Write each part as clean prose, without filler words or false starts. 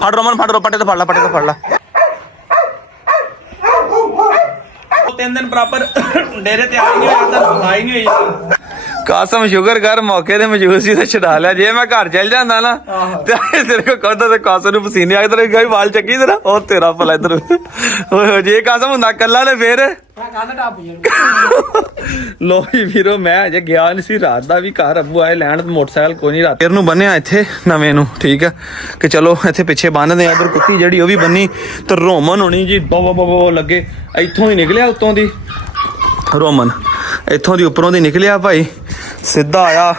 ਫੜ ਰਮਨ ਫੜ ਰੋ ਪੱਟੇ ਤੋਂ ਫੜ ਲਾ ਤਿੰਨ ਦਿਨ ਬਰਾਬਰ ਡੇਰੇ ਤੇ ਆਈ ਨਹੀਂ ਹੋਈ ਕਾਸਮ ਸ਼ੁਕਰ ਕਰ ਮੌਕੇ ਤੇ ਮੌਜੂਦ ਸੀ ਤੇ ਛਡਾ ਲਿਆ ਜੇ ਮੈਂ ਘਰ ਚੱਲ ਜਾਂਦਾ ਨਾ ਤੇ ਤੇਰੇ ਕੋ ਕਹਿੰਦਾ ਤੇ ਕਾਸਮ ਨੂੰ ਪਸੀਨੇ ਆ ਇਧਰ ਗਈ ਵਾਲ ਚੱਕੀ ਤੇਰਾ ਉਹ ਤੇਰਾ ਭਲਾ ਇਧਰ ਓਏ ਜੇ ਕਾਸਮ ਹੁੰਦਾ ਕੱਲਾ ਨੇ ਫੇਰ ਲੋ ਜੀ ਵੀਰੋ ਮੈਂ ਅਜੇ ਗਿਆ ਨਹੀਂ ਸੀ ਰਾਤ ਦਾ ਵੀ ਘਰ ਅੱਬੂ ਆਏ ਲੈਣ ਮੋਟਰਸਾਈਕਲ ਕੋਈ ਨਹੀਂ ਰਾਤ ਫੇਰ ਨੂੰ ਬੰਨਿਆ ਇੱਥੇ ਨਵੇਂ ਨੂੰ ਠੀਕ ਹੈ ਕਿ ਚਲੋ ਇੱਥੇ ਪਿੱਛੇ ਬੰਨਦੇ ਆ ਇਧਰ ਕੁੱਤੀ ਜਿਹੜੀ ਉਹ ਵੀ ਬੰਨੀ ਤੇ ਰੋਮਨ ਹੋਣੀ ਜੀ ਬੋ ਲੱਗੇ ਇੱਥੋਂ ਹੀ ਨਿਕਲਿਆ ਉੱਤੋਂ ਦੀ ਰੋਮਨ ਇੱਥੋਂ ਦੀ ਉੱਪਰੋਂ ਦੀ ਨਿਕਲਿਆ ਭਾਈ ਸਿੱਧਾ ਆਇਆ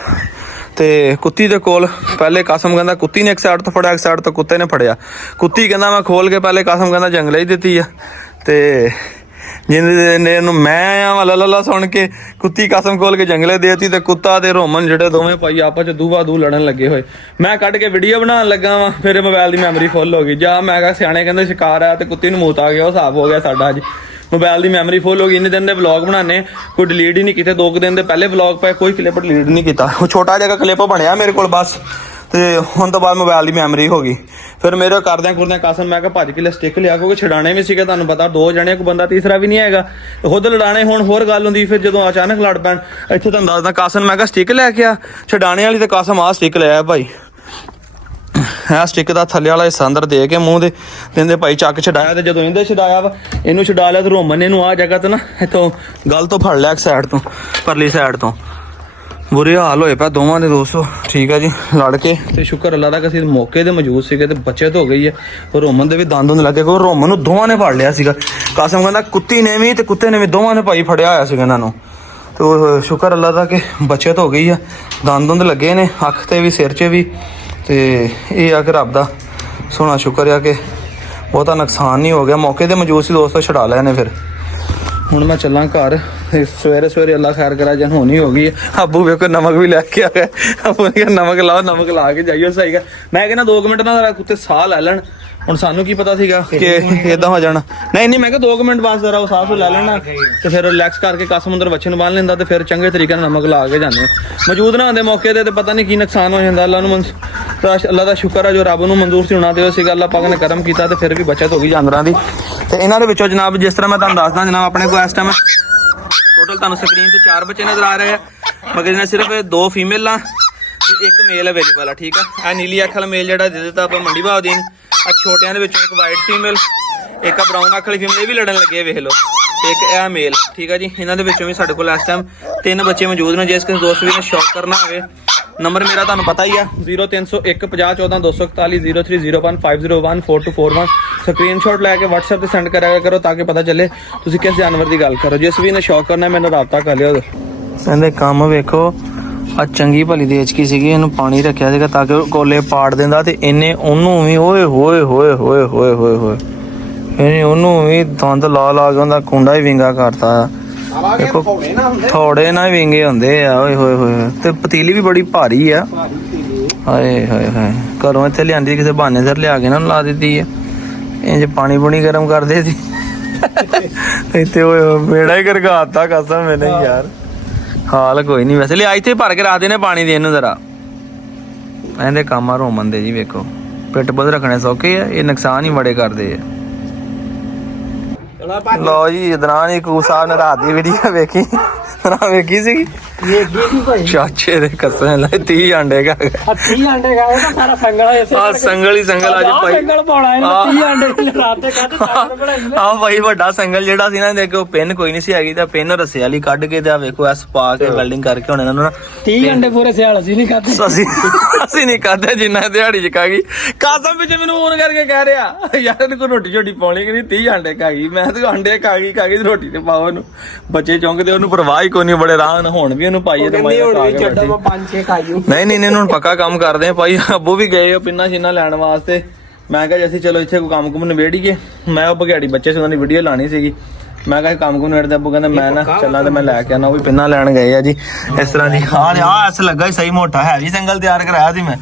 ਤੇ ਕੁੱਤੀ ਦੇ ਕੋਲ ਪਹਿਲੇ ਕਾਸਮ ਕਹਿੰਦਾ ਕੁੱਤੀ ਨੇ ਇੱਕ ਸਾਈਡ ਤੋਂ ਫੜਿਆ ਇੱਕ ਸਾਈਡ ਤੋਂ ਕੁੱਤੇ ਨੇ ਫੜਿਆ ਕੁੱਤੀ ਕਹਿੰਦਾ ਮੈਂ ਖੋਲ ਕੇ ਪਹਿਲੇ ਕਾਸਮ ਕਹਿੰਦਾ ਜੰਗਲੇ ਹੀ ਦਿੱਤੀ ਆ ਤੇ ਜਿਹਨੇ ਨੂੰ ਮੈਂ ਆਇਆ ਵਾ ਲਾ ਸੁਣ ਕੇ ਕੁੱਤੀ ਕਾਸਮ ਖੋਲ ਕੇ ਜੰਗਲੇ ਦੇਤੀ ਤੇ ਕੁੱਤਾ ਤੇ ਰੋਮਨ ਜਿਹੜੇ ਦੋਵੇਂ ਭਾਈ ਆਪਸ ਚ ਦੂ ਲੜਨ ਲੱਗੇ ਹੋਏ ਮੈਂ ਕੱਢ ਕੇ ਵੀਡੀਓ ਬਣਾਉਣ ਲੱਗਾ ਵਾਂ ਫਿਰ ਮੋਬਾਈਲ ਦੀ ਮੈਮਰੀ ਫੁੱਲ ਹੋ ਗਈ ਜਾਂ ਮੈਂ ਕਿਹਾ ਸਿਆਣੇ ਕਹਿੰਦੇ ਸ਼ਿਕਾਰ ਆ ਤੇ ਕੁੱਤੀ ਨੂੰ ਮੌਤ ਆ ਗਿਆ ਉਹ ਹਿਸਾਬ ਹੋ ਗਿਆ ਸਾਡਾ ਅੱਜ ਮੋਬਾਈਲ ਦੀ ਮੈਮਰੀ ਫੁੱਲ ਹੋ ਗਈ ਇੰਨੇ ਦਿਨ ਦੇ ਵਲੌਗ ਬਣਾਉਣੇ ਕੋਈ ਡਿਲੀਟ ਹੀ ਨਹੀਂ ਕੀਤੇ 2 ਦਿਨ ਦੇ ਪਹਿਲੇ ਵਲੌਗ ਪਏ ਕੋਈ ਕਲਿੱਪ ਡਿਲੀਟ ਨਹੀਂ ਕੀਤਾ ਉਹ ਛੋਟਾ ਜਿਹਾ ਕਲਿੱਪ ਬਣਿਆ ਮੇਰੇ ਕੋਲ ਬਸ ਤੇ ਹੁਣ ਤੋਂ ਬਾਅਦ ਮੋਬਾਈਲ ਦੀ ਮੈਮਰੀ ਹੋ ਗਈ ਫਿਰ ਮੇਰੇ ਕਰਦਿਆਂ ਕਾਸਮ ਮੈਂ ਕਿਹਾ ਭੱਜ ਕੇ ਸਟਿੱਕ ਲਿਆ ਕਿਉਂਕਿ ਛਡਾਣੇ ਵੀ ਸੀਗੇ ਤੁਹਾਨੂੰ ਪਤਾ 2 ਜਣੇ ਕੋਈ ਬੰਦਾ ਤੀਸਰਾ ਵੀ ਨਹੀਂ ਹੈਗਾ ਖੁਦ ਲੜਾਣੇ ਹੁਣ ਹੋਰ ਗੱਲ ਹੁੰਦੀ ਫਿਰ ਜਦੋਂ ਅਚਾਨਕ ਲੜ ਪੈਣ ਇੱਥੇ ਤੁਹਾਨੂੰ ਦੱਸਦਾ ਕਾਸਮ ਮੈਂ ਕਿਹਾ ਸਟਿੱਕ ਲੈ ਕੇ ਆ ਛਡਾਣੇ ਵਾਲੀ ਤੇ ਕਾਸਮ ਆ ਸਟਿੱਕ ਲਿਆ ਭਾਈ ਹੈ ਸਟਿੱਕ ਦਾ ਥੱਲੇ ਵਾਲਾ ਹਿੱਸਾ ਅੰਦਰ ਦੇ ਕੇ ਮੂੰਹ ਦੇ ਕਹਿੰਦੇ ਭਾਈ ਚੱਕ ਛਡਾਇਆ ਤੇ ਜਦੋਂ ਇਹਦੇ ਛਡਾਇਆ ਵਾ ਇਹਨੂੰ ਛਡਾ ਲਿਆ ਤੇ ਰੋਮਨ ਨੇ ਇਹਨੂੰ ਆ ਜਗ੍ਹਾ ਤੇ ਨਾ ਇੱਥੋਂ ਗਲ ਤੋਂ ਫੜ ਲਿਆ ਇੱਕ ਸਾਈਡ ਤੋਂ ਪਰਲੀ ਸਾਈਡ ਤੋਂ ਬੁਰੇ ਹਾਲ ਹੋਏ ਪਿਆ ਦੋਵਾਂ ਦੇ ਦੋਸਤੋ ਠੀਕ ਆ ਜੀ ਲੜ ਕੇ ਤੇ ਸ਼ੁਕਰ ਅੱਲਾ ਦਾ ਕਿ ਅਸੀਂ ਮੌਕੇ ਤੇ ਮੌਜੂਦ ਸੀਗੇ ਤੇ ਬਚਤ ਹੋ ਗਈ ਹੈ ਰੋਮਨ ਦੇ ਵੀ ਦੰਦ ਲੱਗੇ ਕਿਉਂਕਿ ਰੋਮਨ ਨੂੰ ਦੋਵਾਂ ਨੇ ਫੜ ਲਿਆ ਸੀਗਾ ਕਾਸਮ ਕਹਿੰਦਾ ਕੁੱਤੀ ਨੇ ਵੀ ਤੇ ਕੁੱਤੇ ਨੇ ਵੀ ਦੋਵਾਂ ਨੇ ਭਾਈ ਫੜਿਆ ਹੋਇਆ ਸੀਗਾ ਇਹਨਾਂ ਨੂੰ ਤੇ ਉਹ ਸ਼ੁਕਰ ਅੱਲਾ ਦਾ ਕਿ ਬਚਤ ਹੋ ਗਈ ਆ ਦੰਦ ਲੱਗੇ ਨੇ ਅੱਖ ਤੇ ਵੀ ਸਿਰ 'ਚ ਵੀ ਤੇ ਇਹ ਆ ਕਿ ਰੱਬ ਦਾ ਸੋਹਣਾ ਸ਼ੁਕਰ ਆ ਕਿ ਬਹੁਤਾ ਨੁਕਸਾਨ ਨਹੀਂ ਹੋ ਗਿਆ ਮੌਕੇ ਤੇ ਮੌਜੂਦ ਸੀ ਦੋਸਤੋ ਛਡਾ ਲਿਆ ਨੇ ਫਿਰ ਹੁਣ ਮੈਂ ਚੱਲਾਂ ਘਰ ਸਵੇਰੇ ਅੱਲਾ ਖੈਰ ਕਰਾ ਜਨ ਹੋਣੀ ਹੋ ਗਈ ਅੱਬੂ ਵੇਖੋ ਨਮਕ ਵੀ ਲੈ ਕੇ ਆ ਗਿਆ ਅੱਬੂ ਨੇ ਨਮਕ ਲਾ ਕੇ ਜਾਈਓ ਸਹੀ ਗਾ ਮੈਂ ਕਹਿੰਦਾ 2 ਮਿੰਟ ਨਾਲ ਕੁੱਤੇ ਸਾਹ ਲੈ ਲੈਣ ਹੁਣ ਸਾਨੂੰ ਕੀ ਪਤਾ ਸੀਗਾ ਕਿ ਇਦਾਂ ਹੋ ਜਾਣਾ ਨਹੀਂ ਮੈਂ ਕਿਹਾ 2 ਮਿੰਟ ਬਾਅਦ ਜ਼ਰਾ ਉਹ ਸਾਹ ਲੈ ਲੈਣਾ ਤੇ ਫਿਰ ਰਿਲੈਕਸ ਕਰਕੇ ਕਸਮ ਅੰਦਰ ਬੱਚੇ ਨੂੰ ਬੰਨ ਲੈਂਦਾ ਤੇ ਫਿਰ ਚੰਗੇ ਤਰੀਕੇ ਨਾਲ ਨਮਕ ਲਾ ਕੇ ਜਾਂਦੇ ਮੌਜੂਦ ਨਾ ਹੁੰਦੇ ਮੌਕੇ ਤੇ ਪਤਾ ਨਹੀਂ ਕੀ ਨੁਕਸਾਨ ਹੋ ਜਾਂਦਾ ਅੱਲਾ ਦਾ ਸ਼ੁਕਰ ਹੈ ਜੋ ਰੱਬ ਨੂੰ ਮਨਜ਼ੂਰ ਸੀ ਉਹਨਾਂ ਦੇ ਸੀਗਾ ਅੱਲਾ ਪਾਕ ਨੇ ਕਰਮ ਕੀਤਾ ਤੇ ਫਿਰ ਵੀ ਬਚਤ ਹੋ ਗਈ ਜਾਨਵਰਾਂ ਦੀ ਤੇ ਇਹਨਾਂ ਦੇ ਵਿੱਚੋਂ ਜਨਾਬ ਜਿਸ ਤਰ੍ਹਾਂ ਮੈਂ ਤੁਹਾਨੂੰ ਦੱਸਦਾ ਜਨਾਬ ਆਪਣੇ ਕੋਲ ਇਸ ਟਾਈਮ ਟੋਟਲ ਤੁਹਾਨੂੰ ਸਕਰੀਨ ਤੇ 4 ਬੱਚੇ ਨਜ਼ਰ ਆ ਰਹੇ ਆ ਮਗਰ ਇਹਨਾਂ ਸਿਰਫ 2 ਫੀਮੇਲਾਂ ਤੇ 1 ਮੇਲ ਅਵੇਲੇਬਲ ਆ ਠੀਕ ਆ ਇਹ ਨੀਲੀ ਅੱਖ ਵਾਲਾ ਮੇਲ ਜਿਹੜਾ ਦੇ ਦਿੱਤਾ ਆਪਾਂ ਮੰਡੀ ਭਾਅ ਦੇਣ ਆ ਛੋਟਿਆਂ ਦੇ ਵਿੱਚੋਂ 1 ਵਾਈਟ ਫੀਮੇਲ 1 ਆ ਬਰਾਊਨ ਅੱਖ ਵਾਲੀ ਫੀਮੇਲ ਇਹ ਵੀ ਲੜਨ ਲੱਗੇ ਵੇਖ ਲਓ ਇੱਕ ਇਹ ਮੇਲ ਠੀਕ ਆ ਜੀ ਇਹਨਾਂ ਦੇ ਵਿੱਚੋਂ ਵੀ ਸਾਡੇ ਕੋਲ ਇਸ ਟਾਈਮ 3 ਬੱਚੇ ਮੌਜੂਦ ਨੇ ਜਿਸ ਕਿਸੇ ਦੋਸਤ ਵੀ ਨੇ ਸ਼ੌਕ ਕਰਨਾ ਹੋਵੇ ਨੰਬਰ ਮੇਰਾ ਤੁਹਾਨੂੰ ਪਤਾ ਹੀ ਆ 0301 50 14 241 0301 501 4241 ਸਕਰੀਨਸ਼ਾਟ ਲੈ ਕੇ WhatsApp ਤੇ ਸੈਂਡ ਕਰਿਆ ਕਰੋ ਤਾਂ ਕਿ ਪਤਾ ਚੱਲੇ ਤੁਸੀਂ ਕਿਸ ਜਾਨਵਰ ਦੀ ਗੱਲ ਕਰੋ ਜਿਸ ਵੀ ਨੇ ਸ਼ੌਕ ਕਰਨਾ ਮੈਨੂੰ ਰਾਬਤਾ ਕਰ ਲਿਓ ਕਹਿੰਦੇ ਕੰਮ ਵੇਖੋ ਆ ਚੰਗੀ ਭਲੀ ਦੇਚ ਕੀ ਸੀਗੀ ਇਹਨੂੰ ਪਾਣੀ ਰੱਖਿਆ ਸੀਗਾ ਤਾਂ ਕਿ ਕੋਲੇ ਪਾੜ ਦਿੰਦਾ ਤੇ ਇਹਨੇ ਉਹਨੂੰ ਵੀ ਓਏ ਹੋਏ ਇਹਨੇ ਉਹਨੂੰ ਵੀ ਦੰਦ ਲਾ ਕੇ ਉਹਦਾ ਕੁੰਡਾ ਹੀ ਵਿੰਗਾ ਕਰਤਾ ਦੇਖੋ ਥੋੜੇ ਨਾ ਵਿੰਗੇ ਹੁੰਦੇ ਆ ਓਏ ਹੋਏ ਤੇ ਪਤੀਲੀ ਵੀ ਬੜੀ ਭਾਰੀ ਆ ਹਾਏ ਘਰੋਂ ਇੱਥੇ ਲਿਆਂਦੀ ਕਿਸੇ ਬਹਾਨੇ ਸਿਰ ਲਿਆ ਕੇ ਨਾ ਲਾ ਦਿੱਤੀ ਆ ਇੰਜ ਪਾਣੀ ਪੂਣੀ ਗਰਮ ਕਰਦੇ ਸੀ ਇੱਥੇ ਓਏ ਬੇੜਾ ਹੀ ਗਰਗਾਤਾ ਕਸਮ ਮੈਨੇ ਯਾਰ ਹਾਲ ਕੋਈ ਨਹੀਂ ਵੈਸੇ ਲਿਆ ਇੱਥੇ ਭਰ ਕੇ ਰੱਖਦੇ ਨੇ ਪਾਣੀ ਦੇ ਇਹਨੂੰ ਜ਼ਰਾ ਇਹਦੇ ਕੰਮ ਆ ਰੋਮਨ ਦੇ ਜੀ ਵੇਖੋ ਪਿੱਟ ਪੁੱਟ ਰੱਖਣੇ ਸੌਖੇ ਆ ਇਹ ਨੁਕਸਾਨ ਹੀ ਬੜੇ ਕਰਦੇ ਆ ਲਓ ਜੀ ਦਰਾਂ ਨੇ ਕੂ ਸਾਹਿਬ ਨੇ ਰਾਤ ਦੀ ਵੀਡੀਓ ਵੇਖੀ ਵੇਖੀ ਸੀ ਚਾਚੇ ਦੇ ਕਸਮ ਲੈ 30 ਅੰਡੇ ਖਾ ਗਿਆ 30 ਅੰਡੇ ਖਾਏ ਤਾਂ ਸਾਰਾ ਸੰਗਲ ਆ ਸੰਗਲ ਹੀ ਸੰਗਲ ਅੱਜ ਭਾਈ ਸੰਗਲ ਪਾਉਣਾ ਇਹਨੇ 30 ਅੰਡੇ ਰਾਤ ਦੇ ਕੱਢ ਚਾਦਰ ਬਣਾਈ ਆ ਭਾਈ ਵੱਡਾ ਸੰਗਲ ਜਿਹੜਾ ਸੀ ਨਾ ਦੇਖੋ ਪਿੰਨ ਕੋਈ ਨਹੀਂ ਸੀ ਹੈਗੀ ਤਾਂ ਪਿੰਨ ਰੱਸੇ ਵਾਲੀ ਕੱਢ ਕੇ ਤੇ ਵੇਖੋ ਐਸ ਪਾ ਕੇ ਵੈਲਡਿੰਗ ਕਰਕੇ ਹੁਣ ਇਹਨਾਂ ਨੂੰ 30 ਅੰਡੇ ਪੂਰੇ ਸਿਆਲ ਅਸੀਂ ਨਹੀਂ ਖਾਦੇ ਅਸੀਂ ਨਹੀਂ ਖਾਦੇ ਜਿੰਨਾ ਦਿਹਾੜੀ ਚ ਖਾ ਗਈ ਕਾਸਮ ਵਿੱਚ ਮੈਨੂੰ ਫੋਨ ਕਰਕੇ ਕਹਿ ਰਿਹਾ ਯਾਰ ਇਹਨੂੰ ਕੋਈ ਰੋਟੀ ਛੋਟੀ ਪਾਉਣੀ ਕਿ ਨਹੀਂ 30 ਅੰਡੇ ਖਾ ਗਈ ਮੈਂ ਤੇ ਅੰਡੇ ਖਾ ਗਈ ਰੋਟੀ ਤੇ ਪਾਓ ਉਹਨੂੰ ਬੱਚੇ ਚੌਂਕਦੇ ਉਹਨੂੰ ਪਰਵਾਹ ਹੀ ਕੋਈ ਨਹੀਂ ਬੜੇ ਰਾਹ ਹੁਣ ਵੀ ਉਹਨੂੰ ਪਾਈਏ ਤੇ ਨਹੀਂ ਇਹਨੂੰ ਪੱਕਾ ਕੰਮ ਕਰਦੇ ਆ ਭਾਈ ਅੱਬੂ ਵੀ ਗਏ ਪਿੰਨਾ ਛਿੰਨਾ ਲੈਣ ਵਾਸਤੇ ਮੈਂ ਕਿਹਾ ਅਸੀਂ ਚਲੋ ਇੱਥੇ ਕੋਈ ਕੰਮ ਕੁਮ ਨਿਬੇੜੀਏ ਮੈਂ ਉਹ ਭਗਿਆੜੀ ਬੱਚੇ ਸੀ ਉਹਨਾਂ ਦੀ ਵੀਡੀਓ ਲਾਣੀ ਸੀਗੀ ਮੈਂ ਕਿਹਾ ਕੰਮ ਕੁਮ ਨਿਬੇੜਦੇ ਅੱਬੂ ਕਹਿੰਦਾ ਮੈਂ ਨਾ ਚੱਲਾਂ ਤੇ ਮੈਂ ਲੈ ਕੇ ਆਣਾ ਉਹ ਵੀ ਪਿੰਨਾ ਲੈਣ ਗਏ ਆ ਜੀ ਇਸ ਤਰ੍ਹਾਂ ਦੀ ਹਾਂ ਐਸ ਲੱਗਾ ਸਹੀ ਮੋਟਾ ਹੈਵੀ ਸਿੰਗਲ ਤਿਆਰ ਕਰਾਇਆ ਸੀ ਮੈਂ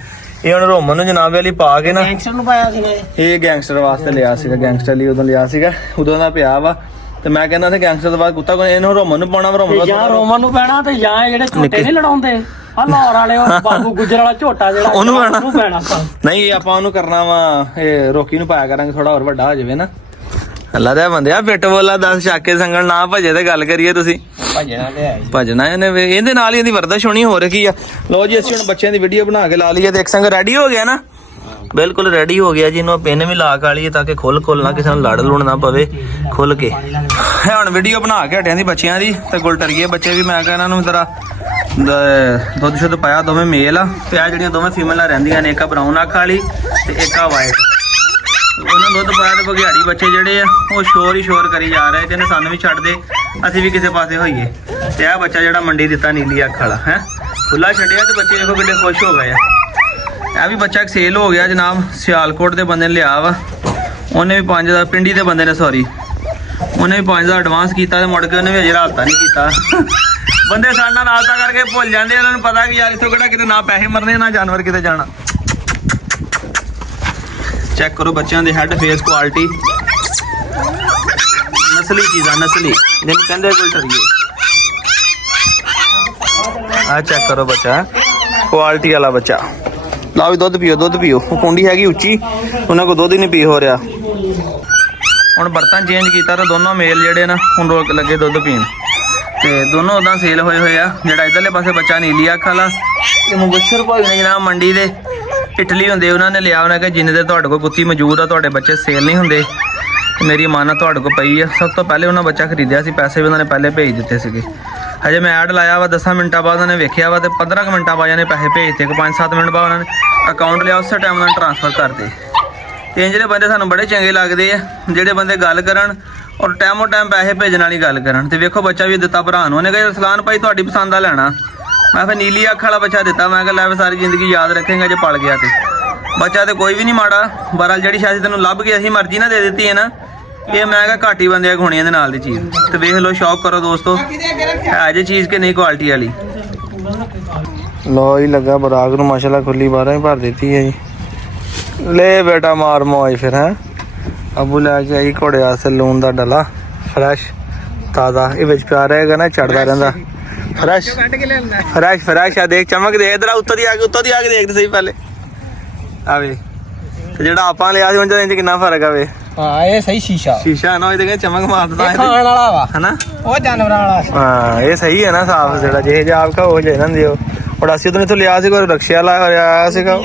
ਇਹ ਹੁਣ ਰੋਮਨ ਨੂੰ ਜਨਾਬ ਵਾਲੀ ਪਾ ਕੇ ਨਾ ਗੈਂਗਸਟਰ ਨੂੰ ਪਾਇਆ ਸੀਗਾ ਇਹ ਗੈਂਗਸਟਰ ਵਾਸਤੇ ਲਿਆ ਸੀਗਾ ਗੈਂਗਸਟਰ ਲਈ ਉਦੋਂ ਲਿਆ ਸੀਗਾ ਉਦੋਂ ਦਾ ਪਿਆ ਵਾ ਤੇ ਮੈਂ ਕਹਿੰਦਾ ਤੇ ਗੈਂਗਸਟਰ ਤੋਂ ਬਾਅਦ ਕੁੱਤਾ ਕੋਈ ਇਹਨੂੰ ਰੋਮਨ ਨੂੰ ਪਾਉਣਾ ਰੋਮਨ ਜਾਂ ਰੋਮਨ ਨੂੰ ਪੈਣਾ ਤੇ ਜਾਂ ਜਿਹੜੇ ਝੋਟੇ ਨਹੀਂ ਲੜਾਉਂਦੇ ਆ ਲਾਹੌਰ ਵਾਲੇ ਉਹ ਬਾਬੂ ਗੁੱਜਰ ਵਾਲਾ ਝੋਟਾ ਜਿਹੜਾ ਉਹਨੂੰ ਪੈਣਾ ਨਹੀਂ ਆਪਾਂ ਉਹਨੂੰ ਕਰਨਾ ਵਾ ਇਹ ਰੋਕੀ ਨੂੰ ਪਾਇਆ ਕਰਾਂਗੇ ਥੋੜਾ ਹੋਰ ਵੱਡਾ ਹੋ ਜਾਵੇ ਨਾ ਅੱਲਾ ਦਾ ਬੰਦਿਆ ਪਿੱਟ ਬੋਲਾ 10 ਛਾਕੇ ਸੰਗਣ ਨਾ ਭਜੇ ਤੇ ਗੱਲ ਕਰੀਏ ਤੁਸੀਂ ਭਜਣਾ ਇਹਨੇ ਇਹਦੇ ਨਾਲ ਹੀ ਇਹਦੀ ਵਰਦਸ਼ ਹੋਣੀ ਹੋ ਰਹੀ ਆ ਲੋ ਜੀ ਅਸੀਂ ਹੁਣ ਬੱਚਿਆਂ ਦੀ ਵੀਡੀਓ ਬਣਾ ਕੇ ਲਾ ਲਈਏ ਤੇ ਇੱਕ ਸੰਗ ਰੈਡੀ ਹੋ ਗਿਆ ਨਾ ਬਿਲਕੁਲ ਰੈਡੀ ਹੋ ਗਿਆ ਜੀ ਇਹਨੂੰ ਪਿੰਨ ਵੀ ਲਾ ਕਾਲੀਏ ਤਾਂ ਕਿ ਖੁੱਲ ਨਾ ਕਿਸੇ ਨੂੰ ਲੜ ਲੁੜ ਨਾ ਪਵੇ ਖੁੱਲ ਕੇ ਹੁਣ ਵੀਡੀਓ ਬਣਾ ਕੇ ਹਟਿਆਂ ਦੀ ਬੱਚਿਆਂ ਦੀ ਤੇ ਗੁਲਟਰੀਏ ਬੱਚੇ ਵੀ ਮੈਂ ਕਹਿੰਦਾ ਨੂੰ ਤੇਰਾ ਦੁੱਧ ਸ਼ੁੱਧ ਪਾਇਆ ਦੋਵੇਂ ਮੇਲ ਆ ਤੇ ਆ ਜਿਹੜੀਆਂ ਦੋਵੇਂ ਫੀਮੇਲਾਂ ਰਹਿੰਦੀਆਂ ਨੇ ਇੱਕ ਬਰਾਊਨ ਅੱਖ ਵਾਲੀ ਤੇ ਇੱਕ ਆ ਵਾਈਟ ਉਹਨਾਂ ਦੁੱਧ ਪਾਇਆ ਤੇ ਬਘਿਆੜੀ ਬੱਚੇ ਜਿਹੜੇ ਆ ਉਹ ਸ਼ੋਰ ਕਰੀ ਜਾ ਰਹੇ ਕਹਿੰਦੇ ਸਾਨੂੰ ਵੀ ਛੱਡ ਦੇ ਅਸੀਂ ਵੀ ਕਿਸੇ ਪਾਸੇ ਹੋਈਏ ਤੇ ਆਹ ਬੱਚਾ ਜਿਹੜਾ ਮੰਡੀ ਦਿੱਤਾ ਨੀਲੀ ਅੱਖ ਵਾਲਾ ਹੈ ਖੁੱਲਾ ਛੱਡਿਆ ਤੇ ਬੱਚੇ ਦੇਖੋ ਕਿੰਨੇ ਖੁਸ਼ ਹੋ ਗਏ ਆ ਇਹ ਵੀ ਬੱਚਾ ਸੇਲ ਹੋ ਗਿਆ ਜਨਾਬ ਸਿਆਲਕੋਟ ਦੇ ਬੰਦੇ ਨੇ ਲਿਆ ਵਾ ਉਹਨੇ ਵੀ 5 ਦਾ ਪਿੰਡੀ ਦੇ ਬੰਦੇ ਨੇ ਸੌਰੀ ਉਹਨੇ ਵੀ 5 ਦਾ ਐਡਵਾਂਸ ਕੀਤਾ ਤੇ ਮੁੜ ਕੇ ਉਹਨੇ ਵੀ ਅਜੇ ਰਾਬਤਾ ਨਹੀਂ ਕੀਤਾ ਬੰਦੇ ਸਾਡੇ ਨਾਲ ਰਾਬਤਾ ਕਰਕੇ ਭੁੱਲ ਜਾਂਦੇ ਉਹਨਾਂ ਨੂੰ ਪਤਾ ਕਿ ਯਾਰ ਇੱਥੋਂ ਕਿਹੜਾ ਕਿਤੇ ਨਾ ਪੈਸੇ ਮਰਨੇ ਨਾ ਜਾਨਵਰ ਕਿਤੇ ਜਾਣਾ ਚੈੱਕ ਕਰੋ ਬੱਚਿਆਂ ਦੇ ਹੈਡ ਫੇਸ ਕੁਆਲਿਟੀ ਨਸਲੀ ਚੀਜ਼ਾਂ ਨਸਲੀ ਜਿਹਨੂੰ ਕਹਿੰਦੇ ਗੁਲਟਰੀਏ ਆ ਚੈੱਕ ਕਰੋ ਬੱਚਾ ਕੁਆਲਿਟੀ ਵਾਲਾ ਬੱਚਾ ਲਾਓ ਦੁੱਧ ਪੀਓ ਉਹ ਕੁੰਡੀ ਹੈਗੀ ਉੱਚੀ ਉਹਨਾਂ ਕੋਲ ਦੁੱਧ ਹੀ ਨਹੀਂ ਪੀ ਹੋ ਰਿਹਾ ਹੁਣ ਬਰਤਨ ਚੇਂਜ ਕੀਤਾ ਤਾਂ ਦੋਨੋਂ ਮੇਲ ਜਿਹੜੇ ਨਾ ਹੁਣ ਰੋਕ ਲੱਗੇ ਦੁੱਧ ਪੀਣ ਤੇ ਦੋਨੋਂ ਉਦਾਂ ਸੇਲ ਹੋਏ ਆ ਜਿਹੜਾ ਇਧਰਲੇ ਪਾਸੇ ਬੱਚਾ ਨੀਲੀ ਅੱਖ ਵਾਲਾ ਤੇ ਮੁਬਸ਼ਰ ਭਾਈ ਨੇ ਜਨਾਬ ਮੰਡੀ ਦੇ ਇਟਲੀ ਹੁੰਦੇ ਉਹਨਾਂ ਨੇ ਲਿਆ ਉਹਨਾਂ ਕਿ ਜਿੰਨੇ ਦੇ ਤੁਹਾਡੇ ਕੋਲ ਕੁੱਤੀ ਮੌਜੂਦ ਆ ਤੁਹਾਡੇ ਬੱਚੇ ਸੇਲ ਨਹੀਂ ਹੁੰਦੇ ਮੇਰੀ ਅਮਾਨਤ ਤੁਹਾਡੇ ਕੋਲ ਪਈ ਆ ਸਭ ਤੋਂ ਪਹਿਲੇ ਉਹਨਾਂ ਬੱਚਾ ਖਰੀਦਿਆ ਸੀ ਪੈਸੇ ਵੀ ਉਹਨਾਂ ਨੇ ਪਹਿਲੇ ਭੇਜ ਦਿੱਤੇ ਸੀਗੇ ਹਜੇ ਮੈਂ ਐਡ ਲਾਇਆ ਵਾ 10 ਮਿੰਟਾਂ ਬਾਅਦ ਉਹਨਾਂ ਨੇ ਵੇਖਿਆ ਵਾ ਤੇ 15 ਮਿੰਟਾਂ ਬਾਅਦ ਉਹਨੇ ਪੈਸੇ ਭੇਜਤੇ 5-7 ਮਿੰਟ ਬਾਅਦ ਉਹਨਾਂ ਨੇ ਅਕਾਊਂਟ ਲਿਆ ਉਸੇ ਟਾਈਮ ਉਹਨਾਂ ਨੇ ਟ੍ਰਾਂਸਫਰ ਕਰਤੇ ਤੇ ਜਿਹੜੇ ਬੰਦੇ ਸਾਨੂੰ ਬੜੇ ਚੰਗੇ ਲੱਗਦੇ ਆ ਜਿਹੜੇ ਬੰਦੇ ਗੱਲ ਕਰਨ ਔਰ ਟਾਈਮੋ ਟਾਈਮ ਪੈਸੇ ਭੇਜਣ ਵਾਲੀ ਗੱਲ ਕਰਨ ਤੇ ਵੇਖੋ ਬੱਚਾ ਵੀ ਦਿੱਤਾ ਭਰਾ ਨੂੰ ਉਹਨੇ ਕਿਹਾ ਰਸਲਾਨ ਭਾਈ ਤੁਹਾਡੀ ਪਸੰਦ ਦਾ ਲੈਣਾ ਮੈਂ ਫਿਰ ਨੀਲੀ ਅੱਖ ਵਾਲਾ ਬੱਚਾ ਦਿੱਤਾ ਮੈਂ ਕਿਹਾ ਲੈ ਸਾਰੀ ਜ਼ਿੰਦਗੀ ਯਾਦ ਰੱਖੇਗਾ ਜੇ ਪਲ ਗਿਆ ਤੇ ਬੱਚਾ ਤੇ ਕੋਈ ਵੀ ਨਹੀਂ ਮਾੜਾ ਬਹਰਾਲ ਜਿਹੜੀ ਸ਼ਾਇਦ ਤੈਨੂੰ ਲੱਭ ਕੇ ਅਸੀਂ ਮਰਜ਼ੀ ਨਾ ਦੇ ਦਿੱਤੀ ਹੈ ਨਾ ਇਹ ਮੈਂ ਕਿਹਾ ਘਾਟੀ ਬੰਦਿਆਂ ਕੋਲ ਹੋਣੀ ਇਹਦੇ ਨਾਲ ਦੀ ਚੀਜ਼ ਤੇ ਵੇਖ ਲਓ ਸ਼ੌਕ ਕਰੋ ਦੋਸਤੋ ਹੈ ਜੇ ਚੀਜ਼ ਕਿ ਨਹੀਂ ਕੁਆਲਿਟੀ ਵਾਲੀ ਲੋ ਹੀ ਲੱਗਾ ਬਰਾਗ ਨੂੰ ਮਾਸ਼ਾਅੱਲਾ ਖੁੱਲੀ 12 ਹੀ ਭਰ ਦਿੱਤੀ ਹੈ ਜੀ ਲੈ ਬੇਟਾ ਮਾਰ ਮੋਜ ਫਿਰ ਹੈ ਅਬੂ ਲੈ ਕੇ ਆਈ ਘੋੜੇ ਵਾਸਤੇ ਲੂਣ ਦਾ ਡਲਾ ਫਰੈਸ਼ ਤਾਜ਼ਾ ਇਹ ਵਿੱਚ ਪਿਆ ਰਹੇਗਾ ਨਾ ਚੜਦਾ ਰਹਿੰਦਾ ਫਰੈਸ਼ ਆ ਦੇਖ ਚਮਕ ਦੇ ਇਧਰ ਉੱਤੋਂ ਦੀ ਆ ਕੇ ਦੇਖਦੇ ਸਹੀ ਪਹਿਲੇ ਆਵੇ ਤੇ ਜਿਹੜਾ ਆਪਾਂ ਲਿਆ ਸੀ ਉਹਨਾਂ ਚ ਕਿੰਨਾ ਫਰਕ ਆਵੇ ਹਾਂ ਇਹ ਸਹੀ ਸ਼ੀਸ਼ਾ ਨਾ ਇਹਦੇ ਚਮਕ ਮਾਰਦਾ ਇਹ ਖਾਣ ਵਾਲਾ ਵਾ ਹਨਾ ਉਹ ਜਾਨਵਰਾਂ ਵਾਲਾ ਹਾਂ ਇਹ ਸਹੀ ਹੈ ਨਾ ਸਾਫ ਜਿਹੜਾ ਜੇ ਆਪ ਕਾ ਹੋ ਜਾਏ ਨਾ ਦਿਓ ਔਰ ਅਸੀਂ ਉਹਨੇ ਤੋਂ ਲਿਆ ਸੀ ਕੋਈ ਰਕਸ਼ੇ ਵਾਲਾ ਆਇਆ ਸੀਗਾ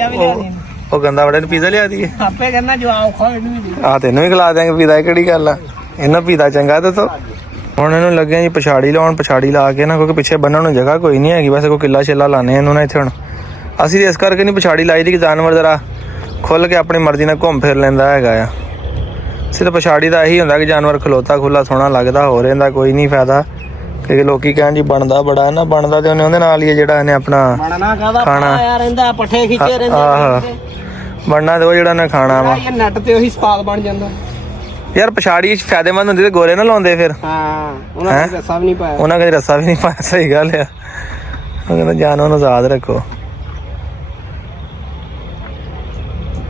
ਉਹ ਗੰਦਾ ਬੜੇ ਨੂੰ ਪੀਜ਼ਾ ਲਿਆ ਦੀਏ ਆਪੇ ਕਹਿੰਦਾ ਜਵਾਬ ਖਾਓ ਇਹਨੂੰ ਵੀ ਆ ਤੈਨੂੰ ਵੀ ਖਿਲਾ ਦਿਆਂਗੇ ਪੀਜ਼ਾ ਕਿਹੜੀ ਗੱਲ ਆ ਇਹਨਾਂ ਪੀਜ਼ਾ ਚੰਗਾ ਦੱਸੋ ਹੁਣ ਇਹਨੂੰ ਲੱਗਿਆ ਜੀ ਪਛਾੜੀ ਲਾ ਕੇ ਨਾ ਕਿਉਂਕਿ ਪਿੱਛੇ ਬੰਨਣ ਨੂੰ ਜਗ੍ਹਾ ਕੋਈ ਨਹੀਂ ਹੈਗੀ ਵੈਸੇ ਕੋਈ ਕਿੱਲਾ ਛੇਲਾ ਲਾਣੇ ਇਹਨੂੰ ਨਾ ਇੱਥੇ ਹੁਣ ਅਸੀਂ ਇਸ ਕਰਕੇ ਨਹੀਂ ਪਛਾੜੀ ਲਾਈ ਦੀ ਕਿ ਜਾਨਵਰ ਜ਼ਰਾ ਖੁੱਲ ਕੇ ਆਪਣੀ ਮਰਜ਼ੀ ਨਾਲ ਘੁੰਮ ਫਿਰ ਲੈਂਦਾ ਹੈਗਾ ਆ ਸਿਰਫ ਪਛਾੜੀ ਦਾ ਇਹੀ ਹੁੰਦਾ ਕਿ ਜਾਨਵਰ ਖਲੋਤਾ ਖੁੱਲਾ ਸੋਹਣਾ ਲੱਗਦਾ ਹੋ ਰਹਿੰਦਾ ਕੋਈ ਨਹੀਂ ਫਾਇਦਾ ਕਿ ਲੋਕੀ ਕਹਿਣ ਜੀ ਬਣਦਾ ਬੜਾ ਨਾ ਬਣਦਾ ਤੇ ਉਹਦੇ ਨਾਲ ਹੀ ਜਿਹੜਾ ਇਹਨੇ ਆਪਣਾ ਖਾਣਾ ਰਹਿੰਦਾ ਪੱਠੇ ਖਿੱਚੇ ਰਹਿੰਦੇ ਆਹ ਬਣਨਾ ਤੇ ਉਹ ਜਿਹੜਾ ਨੇ ਖਾਣਾ ਵਾ ਇਹ ਨੈਟ ਤੇ ਉਹੀ ਸਵਾਦ ਬਣ ਜਾਂਦਾ ਯਾਰ ਪਛਾੜੀ ਫਾਇਦੇਮੰਦ ਹੁੰਦੀ ਤੇ ਗੋਰੇ ਨਾ ਲਾਉਂਦੇ ਫਿਰ ਹਾਂ ਉਹਨਾਂ ਨੇ ਰੱਸਾ ਵੀ ਨਹੀਂ ਪਾਇਆ ਉਹਨਾਂ ਕਦੇ ਰੱਸਾ ਵੀ ਨਹੀਂ ਪਾਇਆ ਸਹੀ ਗੱਲ ਆ ਉਹ ਕਹਿੰਦਾ ਜਾਨਵਰ ਨੂੰ ਆਜ਼ਾਦ ਰੱਖੋ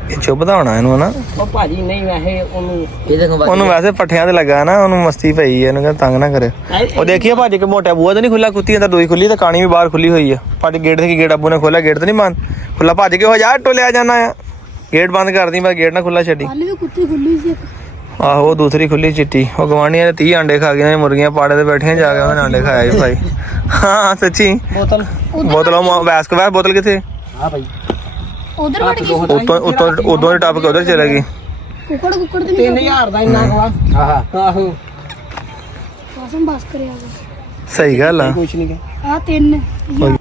ਇਹ ਚੁੱਭਦਾ ਹੋਣਾ ਇਹਨੂੰ ਹਨਾ ਉਹ ਭਾਜੀ ਨਹੀਂ ਵੈਸੇ ਉਹਨੂੰ ਵੈਸੇ ਪੱਠਿਆਂ ਤੇ ਲੱਗਾ ਨਾ ਉਹਨੂੰ ਮਸਤੀ ਪਈ ਇਹਨੂੰ ਕਹਿੰਦਾ ਤੰਗ ਨਾ ਕਰੇ ਉਹ ਦੇਖੀਏ ਭੱਜ ਕੇ ਮੋਟਾ ਬੂਆ ਤਾਂ ਨਹੀਂ ਖੁੱਲਾ ਕੁੱਤੀ ਅੰਦਰ ਦੋਈ ਖੁੱਲੀ ਤੇ ਕਾਣੀ ਵੀ ਬਾਹਰ ਖੁੱਲੀ ਹੋਈ ਆ ਭੱਜ ਗੇਟ ਤੇ ਗੇਟ ਅੱਬੂ ਨੇ ਖੋਲਿਆ ਗੇਟ ਤੇ ਨਹੀਂ ਬੰਦ ਖੁੱਲਾ ਭੱਜ ਕੇ ਹੋ ਜਾ ਟੋਲਿਆ ਜਾਣਾ ਆ ਗੇਟ ਬੰਦ ਕਰਦੀ ਮੈਂ ਗੇਟ ਨਾ ਖੁੱਲਾ ਛੱਡੀ ਆਹੋ ਦੂਸਰੀ ਖੁੱਲੀ ਚਿੱਟੀ ਉਹ ਗਵਾਂਢੀਆਂ ਦੇ 30 ਆਂਡੇ ਖਾ ਗਏ ਮੁਰਗੀਆਂ ਪਾੜੇ ਤੇ ਬੈਠੀਆਂ ਜਾ ਕੇ ਉਹਨਾਂ ਨੇ ਆਂਡੇ ਖਾਇਆ ਜੀ ਭਾਈ ਹਾਂ ਸੱਚੀ ਬੋਤਲ ਵੈਸਕ ਵੈਸ ਬੋਤਲ ਕਿੱਥੇ ਹਾਂ ਭਾਈ ਉਧਰ ਵੜ ਗਈ ਉਦੋਂ ਹੀ ਟੱਪ ਕੇ ਉਧਰ ਚਲੇ ਗਈ ਕੁੱਕੜ ਦੇ 3000 ਦਾ ਇੰਨਾ ਖਵਾ ਆਹੋ ਮੌਸਮ ਬਸ ਕਰਿਆ ਸਹੀ ਗੱਲ ਆ ਕੁਛ ਨਹੀਂ ਆ 3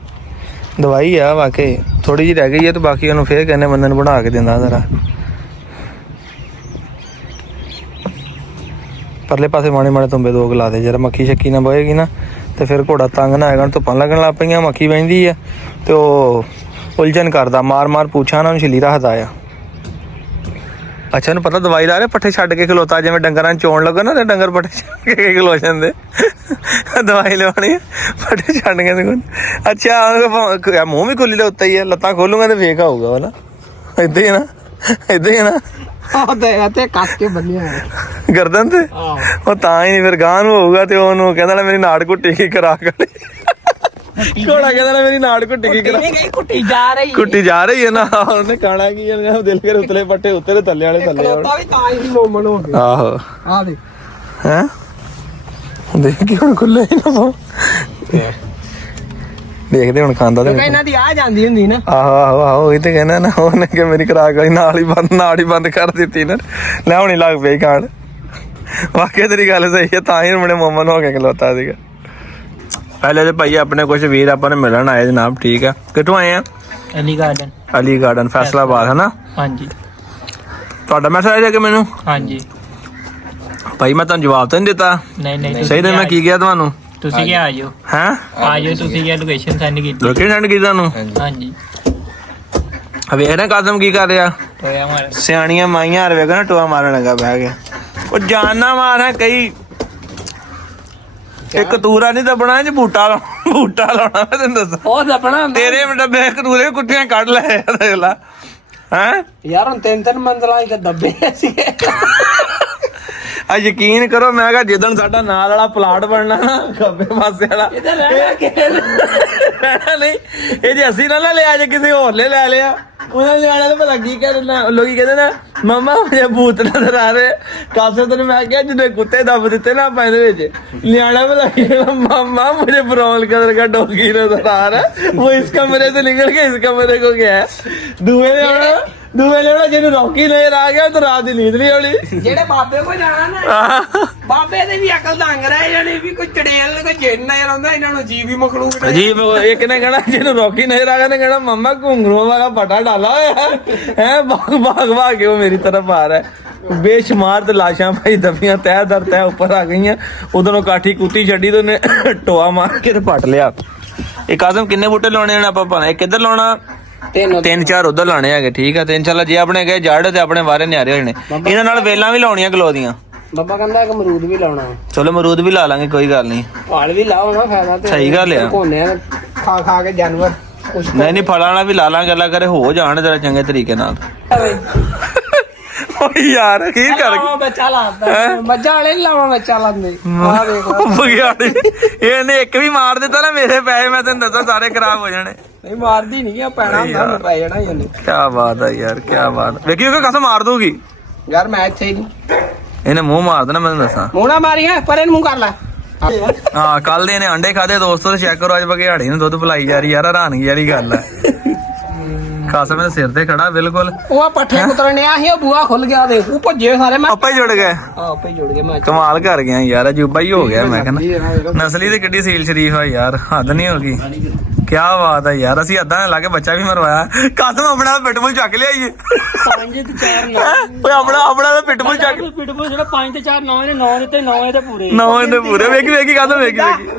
ਦਵਾਈ ਆ ਵਾਕਈ ਥੋੜੀ ਜਿਹੀ ਰਹਿ ਗਈ ਹੈ ਤੇ ਬਾਕੀ ਉਹਨੂੰ ਫੇਰ ਕਹਿੰਦੇ ਬੰਦੇ ਨੂੰ ਬਣਾ ਕੇ ਦਿੰਦਾ ਜ਼ਰਾ ਪਰਲੇ ਪਾਸੇ ਮਾੜੇ ਤੁੰਬੇ ਦੋ ਲਾ ਦੇ ਜਰਾ ਮੱਖੀ ਛੱਕੀ ਨਾ ਬਹੇਗੀ ਨਾ ਤੇ ਫਿਰ ਘੋੜਾ ਤੰਗ ਨਾ ਹੈਗਾ ਧੁੱਪਾਂ ਲੱਗਣ ਲੱਗ ਪਈਆਂ ਮੱਖੀ ਬਹਿੰਦੀ ਆ ਤੇ ਉਹ ਉਲਝਣ ਕਰਦਾ ਮਾਰ ਪੁੱਛਾਂ ਨਾ ਉਹਨੂੰ ਛਿੱਲੀ ਰੱਖਦਾ ਆ ਅੱਛਾ ਇਹਨੂੰ ਪਤਾ ਦਵਾਈ ਲਾ ਰਿਹਾ ਪੱਠੇ ਛੱਡ ਕੇ ਖਲੋਤਾ ਜਿਵੇਂ ਡੰਗਰਾਂ ਨੂੰ ਚੋਣ ਲੱਗਾ ਨਾ ਤੇ ਡੰਗਰ ਪੱਠੇ ਛੱਡ ਕੇ ਖਲੋ ਜਾਂਦੇ ਦਵਾਈ ਲਵਾਉਣੀ ਪੱਠੇ ਛੱਡ ਕੇ ਅੱਛਾ ਮੂੰਹ ਵੀ ਖੁੱਲੀ ਦਾ ਉੱਤੇ ਹੀ ਆ ਲੱਤਾਂ ਖੋਲੂਗਾ ਤੇ ਫੇਕ ਆਊਗਾ ਵਾਲਾ ਏਦਾਂ ਹੀ ਨਾ ਤੇ ਕੱਸ ਕੇ ਬੰਨਿਆ ਗਰਦਨ ਤੇ ਉਹ ਤਾਂ ਹੀ ਫਿਰ ਗਾਂ ਨੂੰ ਹੋਊਗਾ ਤੇ ਉਹਨੂੰ ਕਹਿੰਦਾ ਨਾ ਮੇਰੀ ਨਾੜ ਘੁੱਟੀ ਕੀ ਕਰਾ ਕੇ ਘੋੜਾ ਕਹਿੰਦਾ ਨਾ ਮੇਰੀ ਨਾੜ ਘੁੱਟੀ ਕੀ ਕਰਾ ਕੁੱਟੀ ਜਾ ਰਹੀ ਕੁੱਟੀ ਜਾ ਰਹੀ ਹੈ ਨਾ ਉਹਨੇ ਖਾਣਾ ਕੀ ਹੈ ਦਿਲ ਕਰ ਉਤਲੇ ਪੱਟੇ ਉੱਤੇ ਤੇ ਥੱਲੇ ਵਾਲੇ ਥੱਲੇ ਵੀ ਤਾਂ ਹੀ ਮੋਮਨ ਹੋ ਗਿਆ ਆਹੋ ਆ ਦੇ ਹੈ ਦੇਖ ਕੇ ਹੁਣ ਖੁੱਲੇ ਹੀ ਨਾ ਦੇਖਦੇ ਹੁਣ ਖਾਂਦਾ ਤੇ ਇਹਨਾਂ ਦੀ ਆ ਜਾਂਦੀ ਹੁੰਦੀ ਨਾ ਆਹੋ ਉਹੀ ਤੇ ਕਹਿੰਦਾ ਨਾ ਉਹਨੇ ਕਿ ਮੇਰੀ ਖਰਾਕ ਵਾਲੀ ਨਾਲ ਹੀ ਬੰਦ ਕਰ ਦਿੱਤੀ ਨਾ ਲੈ ਹੁਣੀ ਲੱਗ ਪਈ ਖਾਣ ਵਾਕਿਆ ਤੇਰੀ ਗੱਲ ਸਹੀ ਹੈ ਤਾਂ ਹੀ ਮੇਰੇ ਮਮਨ ਹੋ ਕੇ ਖਲੋਤਾ ਸੀਗਾ ਪਹਿਲੇ ਤੇ ਭਾਈ ਆਪਣੇ ਕੁਝ ਵੀਰ ਆਪਾਂ ਨੂੰ ਮਿਲਣ ਆਏ ਜਨਾਬ ਠੀਕ ਆ ਕਿੱਥੋਂ ਆਏ ਆ ਅਲੀ ਗਾਰਡਨ ਫੈਸਲਾਬਾਦ ਹੈ ਨਾ ਹਾਂਜੀ ਤੁਹਾਡਾ ਮੈਸੇਜ ਆਇਆ ਕਿ ਮੈਨੂੰ ਹਾਂਜੀ ਭਾਈ ਮੈਂ ਤੁਹਾਨੂੰ ਜਵਾਬ ਤਾਂ ਨਹੀਂ ਦਿੱਤਾ ਨਹੀਂ ਸਹੀ ਤੇ ਮੈਂ ਕੀ ਕਿਹਾ ਤੁਹਾਨੂੰ ਤੁਸੀਂ ਕਿਹਾ ਆਜੋ ਹੈ ਆਜੋ ਤੁਸੀਂ ਕਿਹਾ ਲੋਕੇਸ਼ਨ ਸੈਂਡ ਕੀਤੀ ਲੋਕੇਸ਼ਨ ਸੈਂਡ ਕੀਤੀ ਤੁਹਾਨੂੰ ਹਾਂਜੀ ਵੇਖ ਨਾ ਕਦਮ ਕੀ ਕਰ ਰਿਹਾ ਟੋਇਆ ਮਾਰ ਸਿਆਣੀਆਂ ਮਾਈਆਂ ਹਰ ਵੇਗਾ ਨਾ ਟੋਆ ਮਾਰਨ ਲੱਗਾ ਬਹਿ ਕੇ ਉਹ ਜਾਨਣਾ ਮਾਰ ਹੈ ਕਈ ਇੱਕ ਤੂਰਾ ਨਹੀਂ ਦੱਬਣਾ ਜੀ ਬੂਟਾ ਲਾਉਣਾ ਮੈਂ ਤੈਨੂੰ ਦੱਸਾਂ ਉਹ ਦੱਬਣਾ ਤੇਰੇ ਡੱਬੇ ਕਤੂਰੇ ਕੁੱਟੀਆਂ ਕੱਢ ਲੈ ਦੇਖ ਲਾ ਹੈ ਯਾਰ ਹੁਣ ਤਿੰਨ ਮੰਜ਼ਲਾਂ ਦੇ ਦੱਬੇ ਸੀਗੇ ਆ ਯਕੀਨ ਕਰੋ ਮੈਂ ਕਿਹਾ ਜਿੱਦਣ ਸਾਡਾ ਨਾਲ ਵਾਲਾ ਪਲਾਟ ਬਣਨਾ ਨਾ ਖੱਬੇ ਪਾਸੇ ਵਾਲਾ ਰਹਿਣਾ ਨਹੀਂ ਇਹ ਜੇ ਅਸੀਂ ਨਾ ਲਿਆ ਜੇ ਕਿਸੇ ਹੋਰ ਨੇ ਲੈ ਲਿਆ ਉਹਨਾਂ ਨੇ ਆਣਾ ਤਾਂ ਭਲਾ ਕੀ ਕਰਨਾ ਲੋਕੀ ਕਹਿੰਦੇ ਨਾ ਮਮਾ ਮੁਝੇ ਭੂਤ ਨਜ਼ਰ ਆ ਰਹੇ ਕਾਸੇ ਤੈਨੂੰ ਮੈਂ ਕਿਹਾ ਜਿਹਨੇ ਕੁੱਤੇ ਦੱਬ ਦਿੱਤੇ ਨਾ ਆਪਾਂ ਇਹਦੇ ਵਿੱਚ ਨਿਆਣਾ ਭਲਾ मम्मा मुझे ब्राउन कलर का डॉगी नजर आ रहा है वो इस कमरे से निकल के इस कमरे को गया है दुए ने ਜਿਹਨੂੰ ਰੌਕੀ ਨਜ਼ਰ ਆ ਗਿਆ ਤਾਂ ਰਾਤ ਦੀ ਨੀਂਦ ਨਹੀਂ ਆਉਣੀ ਜਿਹੜੇ ਬਾਬੇ ਕੋ ਜਾਣਾ ਨਾ ਬਾਬੇ ਦੇ ਵੀ ਅਕਲ ਦੰਗ ਰਹੇ ਜਾਨੀ ਵੀ ਕੋਈ ਚੜੇਲ ਕੋਈ ਜਿੰਨ ਨਜ਼ਰ ਆਉਂਦਾ ਇਹਨਾਂ ਨੂੰ ਜੀਵ ਹੀ ਮਖਲੂਕ ਅਜੀਬ ਇੱਕ ਨੇ ਕਹਿਣਾ ਜਿਹਨੂੰ ਰੌਕੀ ਨਜ਼ਰ ਆ ਗਿਆ ਨੇ ਕਹਿਣਾ ਮੰਮਾ ਘੁੰਗਰੂਆਂ ਵਾਲਾ ਪਟਾ ਡਾਲਾ ਹੋਇਆ ਹੈ ਭਾਗ ਕੇ ਉਹ ਮੇਰੀ ਤਰਫ ਆ ਰਿਹਾ ਹੈ ਬੇਸ਼ੁਮਾਰ ਤੇ ਲਾਸ਼ਾਂ ਭਾਈ ਦਬੀਆਂ ਤਹਿ ਦਰ ਤਹਿ ਉੱਪਰ ਆ ਗਈਆਂ ਉਦੋਂ ਕਾਠੀ ਕੁੱਤੀ ਛੱਡੀ ਤੇ ਉਹਨੇ ਟੋਆ ਮਾਰ ਕੇ ਤੇ ਪੱਟ ਲਿਆ ਇਹ ਕਾਜ਼ਮ ਕਿੰਨੇ ਬੂਟੇ ਲਾਉਣੇ ਨੇ ਆਪਾਂ ਭਾਵੇਂ ਕਿੱਧਰ ਲਾਉਣਾ ਤਿੰਨ ਚਾਰ ਉਧਰ ਲਾਣੇ ਹੈਗੇ ਠੀਕ ਆ ਤਿੰਨ ਚਾਰ ਜੇ ਆਪਣੇ ਗਏ ਜੜ ਤੇ ਆਪਣੇ ਬਾਰੇ ਨਿਆਰੇ ਹੋਏ ਨੇ ਇਹਨਾਂ ਨਾਲ ਵੇਲਾਂ ਵੀ ਲਾਉਣੀਆਂ ਗਲੋ ਦੀਆਂ ਬਾਬਾ ਕਹਿੰਦਾ ਇੱਕ ਅਮਰੂਦ ਵੀ ਲਾਉਣਾ ਚਲੋ ਅਮਰੂਦ ਵੀ ਲਾ ਲਾਂਗੇ ਕੋਈ ਗੱਲ ਨਹੀਂ ਫਲ ਵੀ ਲਾਓ ਨਾ ਫਾਇਦਾ ਤੇ ਸਹੀ ਗੱਲ ਆ ਕੋਨੇ ਖਾ ਕੇ ਜਾਨਵਰ ਨਹੀਂ ਫਲਾਂ ਵਾਲਾ ਵੀ ਲਾ ਲਾਂਗੇ ਅੱਲਾ ਕਰੇ ਹੋ ਜਾਣ ਜਰਾ ਚੰਗੇ ਤਰੀਕੇ ਨਾਲ ਓ ਯਾਰ ਕੀ ਕਰ ਬੱਚਾ ਲਾਉਂਦਾ ਬੱਚਾ ਵਾਲੇ ਨੀ ਲਾਵਾਂ ਬੱਚਾ ਲਾਉਂਦੇ ਆ ਦੇਖ ਬਗਿਆੜੀ ਇਹਨੇ ਇੱਕ ਵੀ ਮਾਰ ਦਿੱਤਾ ਨਾ ਮੇਰੇ ਪੈਸੇ ਮੈਂ ਤੈਨੂੰ ਦੱਸਾਂ ਸਾਰੇ ਖਰਾਬ ਹੋ ਜਾਣੇ ਨਹੀਂ ਮਾਰਦੀ ਨਹੀਂ ਆ ਪੈਣਾ ਹੁੰਦਾ ਮੈਂ ਪੈ ਜਾਣਾ ਇਹਨੇ ਕੀ ਬਾਤ ਹੈ ਯਾਰ ਕੀ ਬਾਤ ਵੇਖੀ ਉਹ ਕਸਮ ਮਾਰ ਦੂਗੀ ਯਾਰ ਮੈਂ ਇੱਥੇ ਹੀ ਨਹੀਂ ਇਹਨੇ ਮੂੰਹ ਮਾਰ ਦੇਣਾ ਮੈਂ ਤੈਨੂੰ ਦੱਸਾਂ ਮੂੰਹ ਨਾ ਮਾਰੀਆਂ ਪਰ ਇਹਨੂੰ ਮੂੰਹ ਕਰ ਲੈ ਹਾਂ ਕੱਲ ਦੇ ਇਹਨੇ ਅੰਡੇ ਖਾਦੇ ਦੋਸਤੋ ਤੇ ਚੈੱਕ ਕਰੋ ਅੱਜ ਬਗਿਆੜੀ ਨੂੰ ਦੁੱਧ ਪਿਲਾਈ ਜਾ ਰਹੀ ਯਾਰ ਹੈਰਾਨਗੀ ਵਾਲੀ ਗੱਲ ਹੈ ਖਾਸਾ ਮੇਰੇ ਸਿਰ ਤੇ ਖੜਾ ਬਿਲਕੁਲ ਉਹ ਪੱਠੇ ਕੁਤਰਨੇ ਆ ਸੀ ਉਹ ਬੂਆ ਖੁੱਲ ਗਿਆ ਦੇਖ ਉਹ ਭੱਜੇ ਸਾਰੇ ਮੈਂ ਆਪੇ ਜੁੜ ਗਏ ਆਪੇ ਜੁੜ ਗਏ ਮੈਂ ਕਮਾਲ ਕਰ ਗਿਆ ਯਾਰ ਅਜੂਬਾ ਹੀ ਹੋ ਗਿਆ ਮੈਂ ਕਹਿੰਦਾ ਨਸਲੀ ਤੇ ਕਿੱਡੀ ਸੀਲ ਸ਼ਰੀਫ ਆ ਯਾਰ ਹੱਦ ਨਹੀਂ ਹੋ ਗਈ ਕੀ ਬਾਤ ਹੈ ਯਾਰ ਅਸੀਂ ਅੱਧਾ ਨੇ ਲਾ ਕੇ ਬੱਚਾ ਵੀ ਮਰਵਾਇਆ ਕਾਸਮ ਆਪਣਾ ਪਿਟਬੁਲ ਚੱਕ ਲਿਆਈਏ 5 ਤੇ 4 9 ਓਏ ਆਪਣਾ ਪਿਟਬੁਲ ਚੱਕ ਪਿਟਬੁਲ ਜਿਹੜਾ 5 ਤੇ 4 9 ਨੇ 9 ਦਿੱਤੇ 9 ਇਹਦੇ ਪੂਰੇ 9 ਇਹਦੇ ਪੂਰੇ ਵੇਖੀ ਕਾਸਮ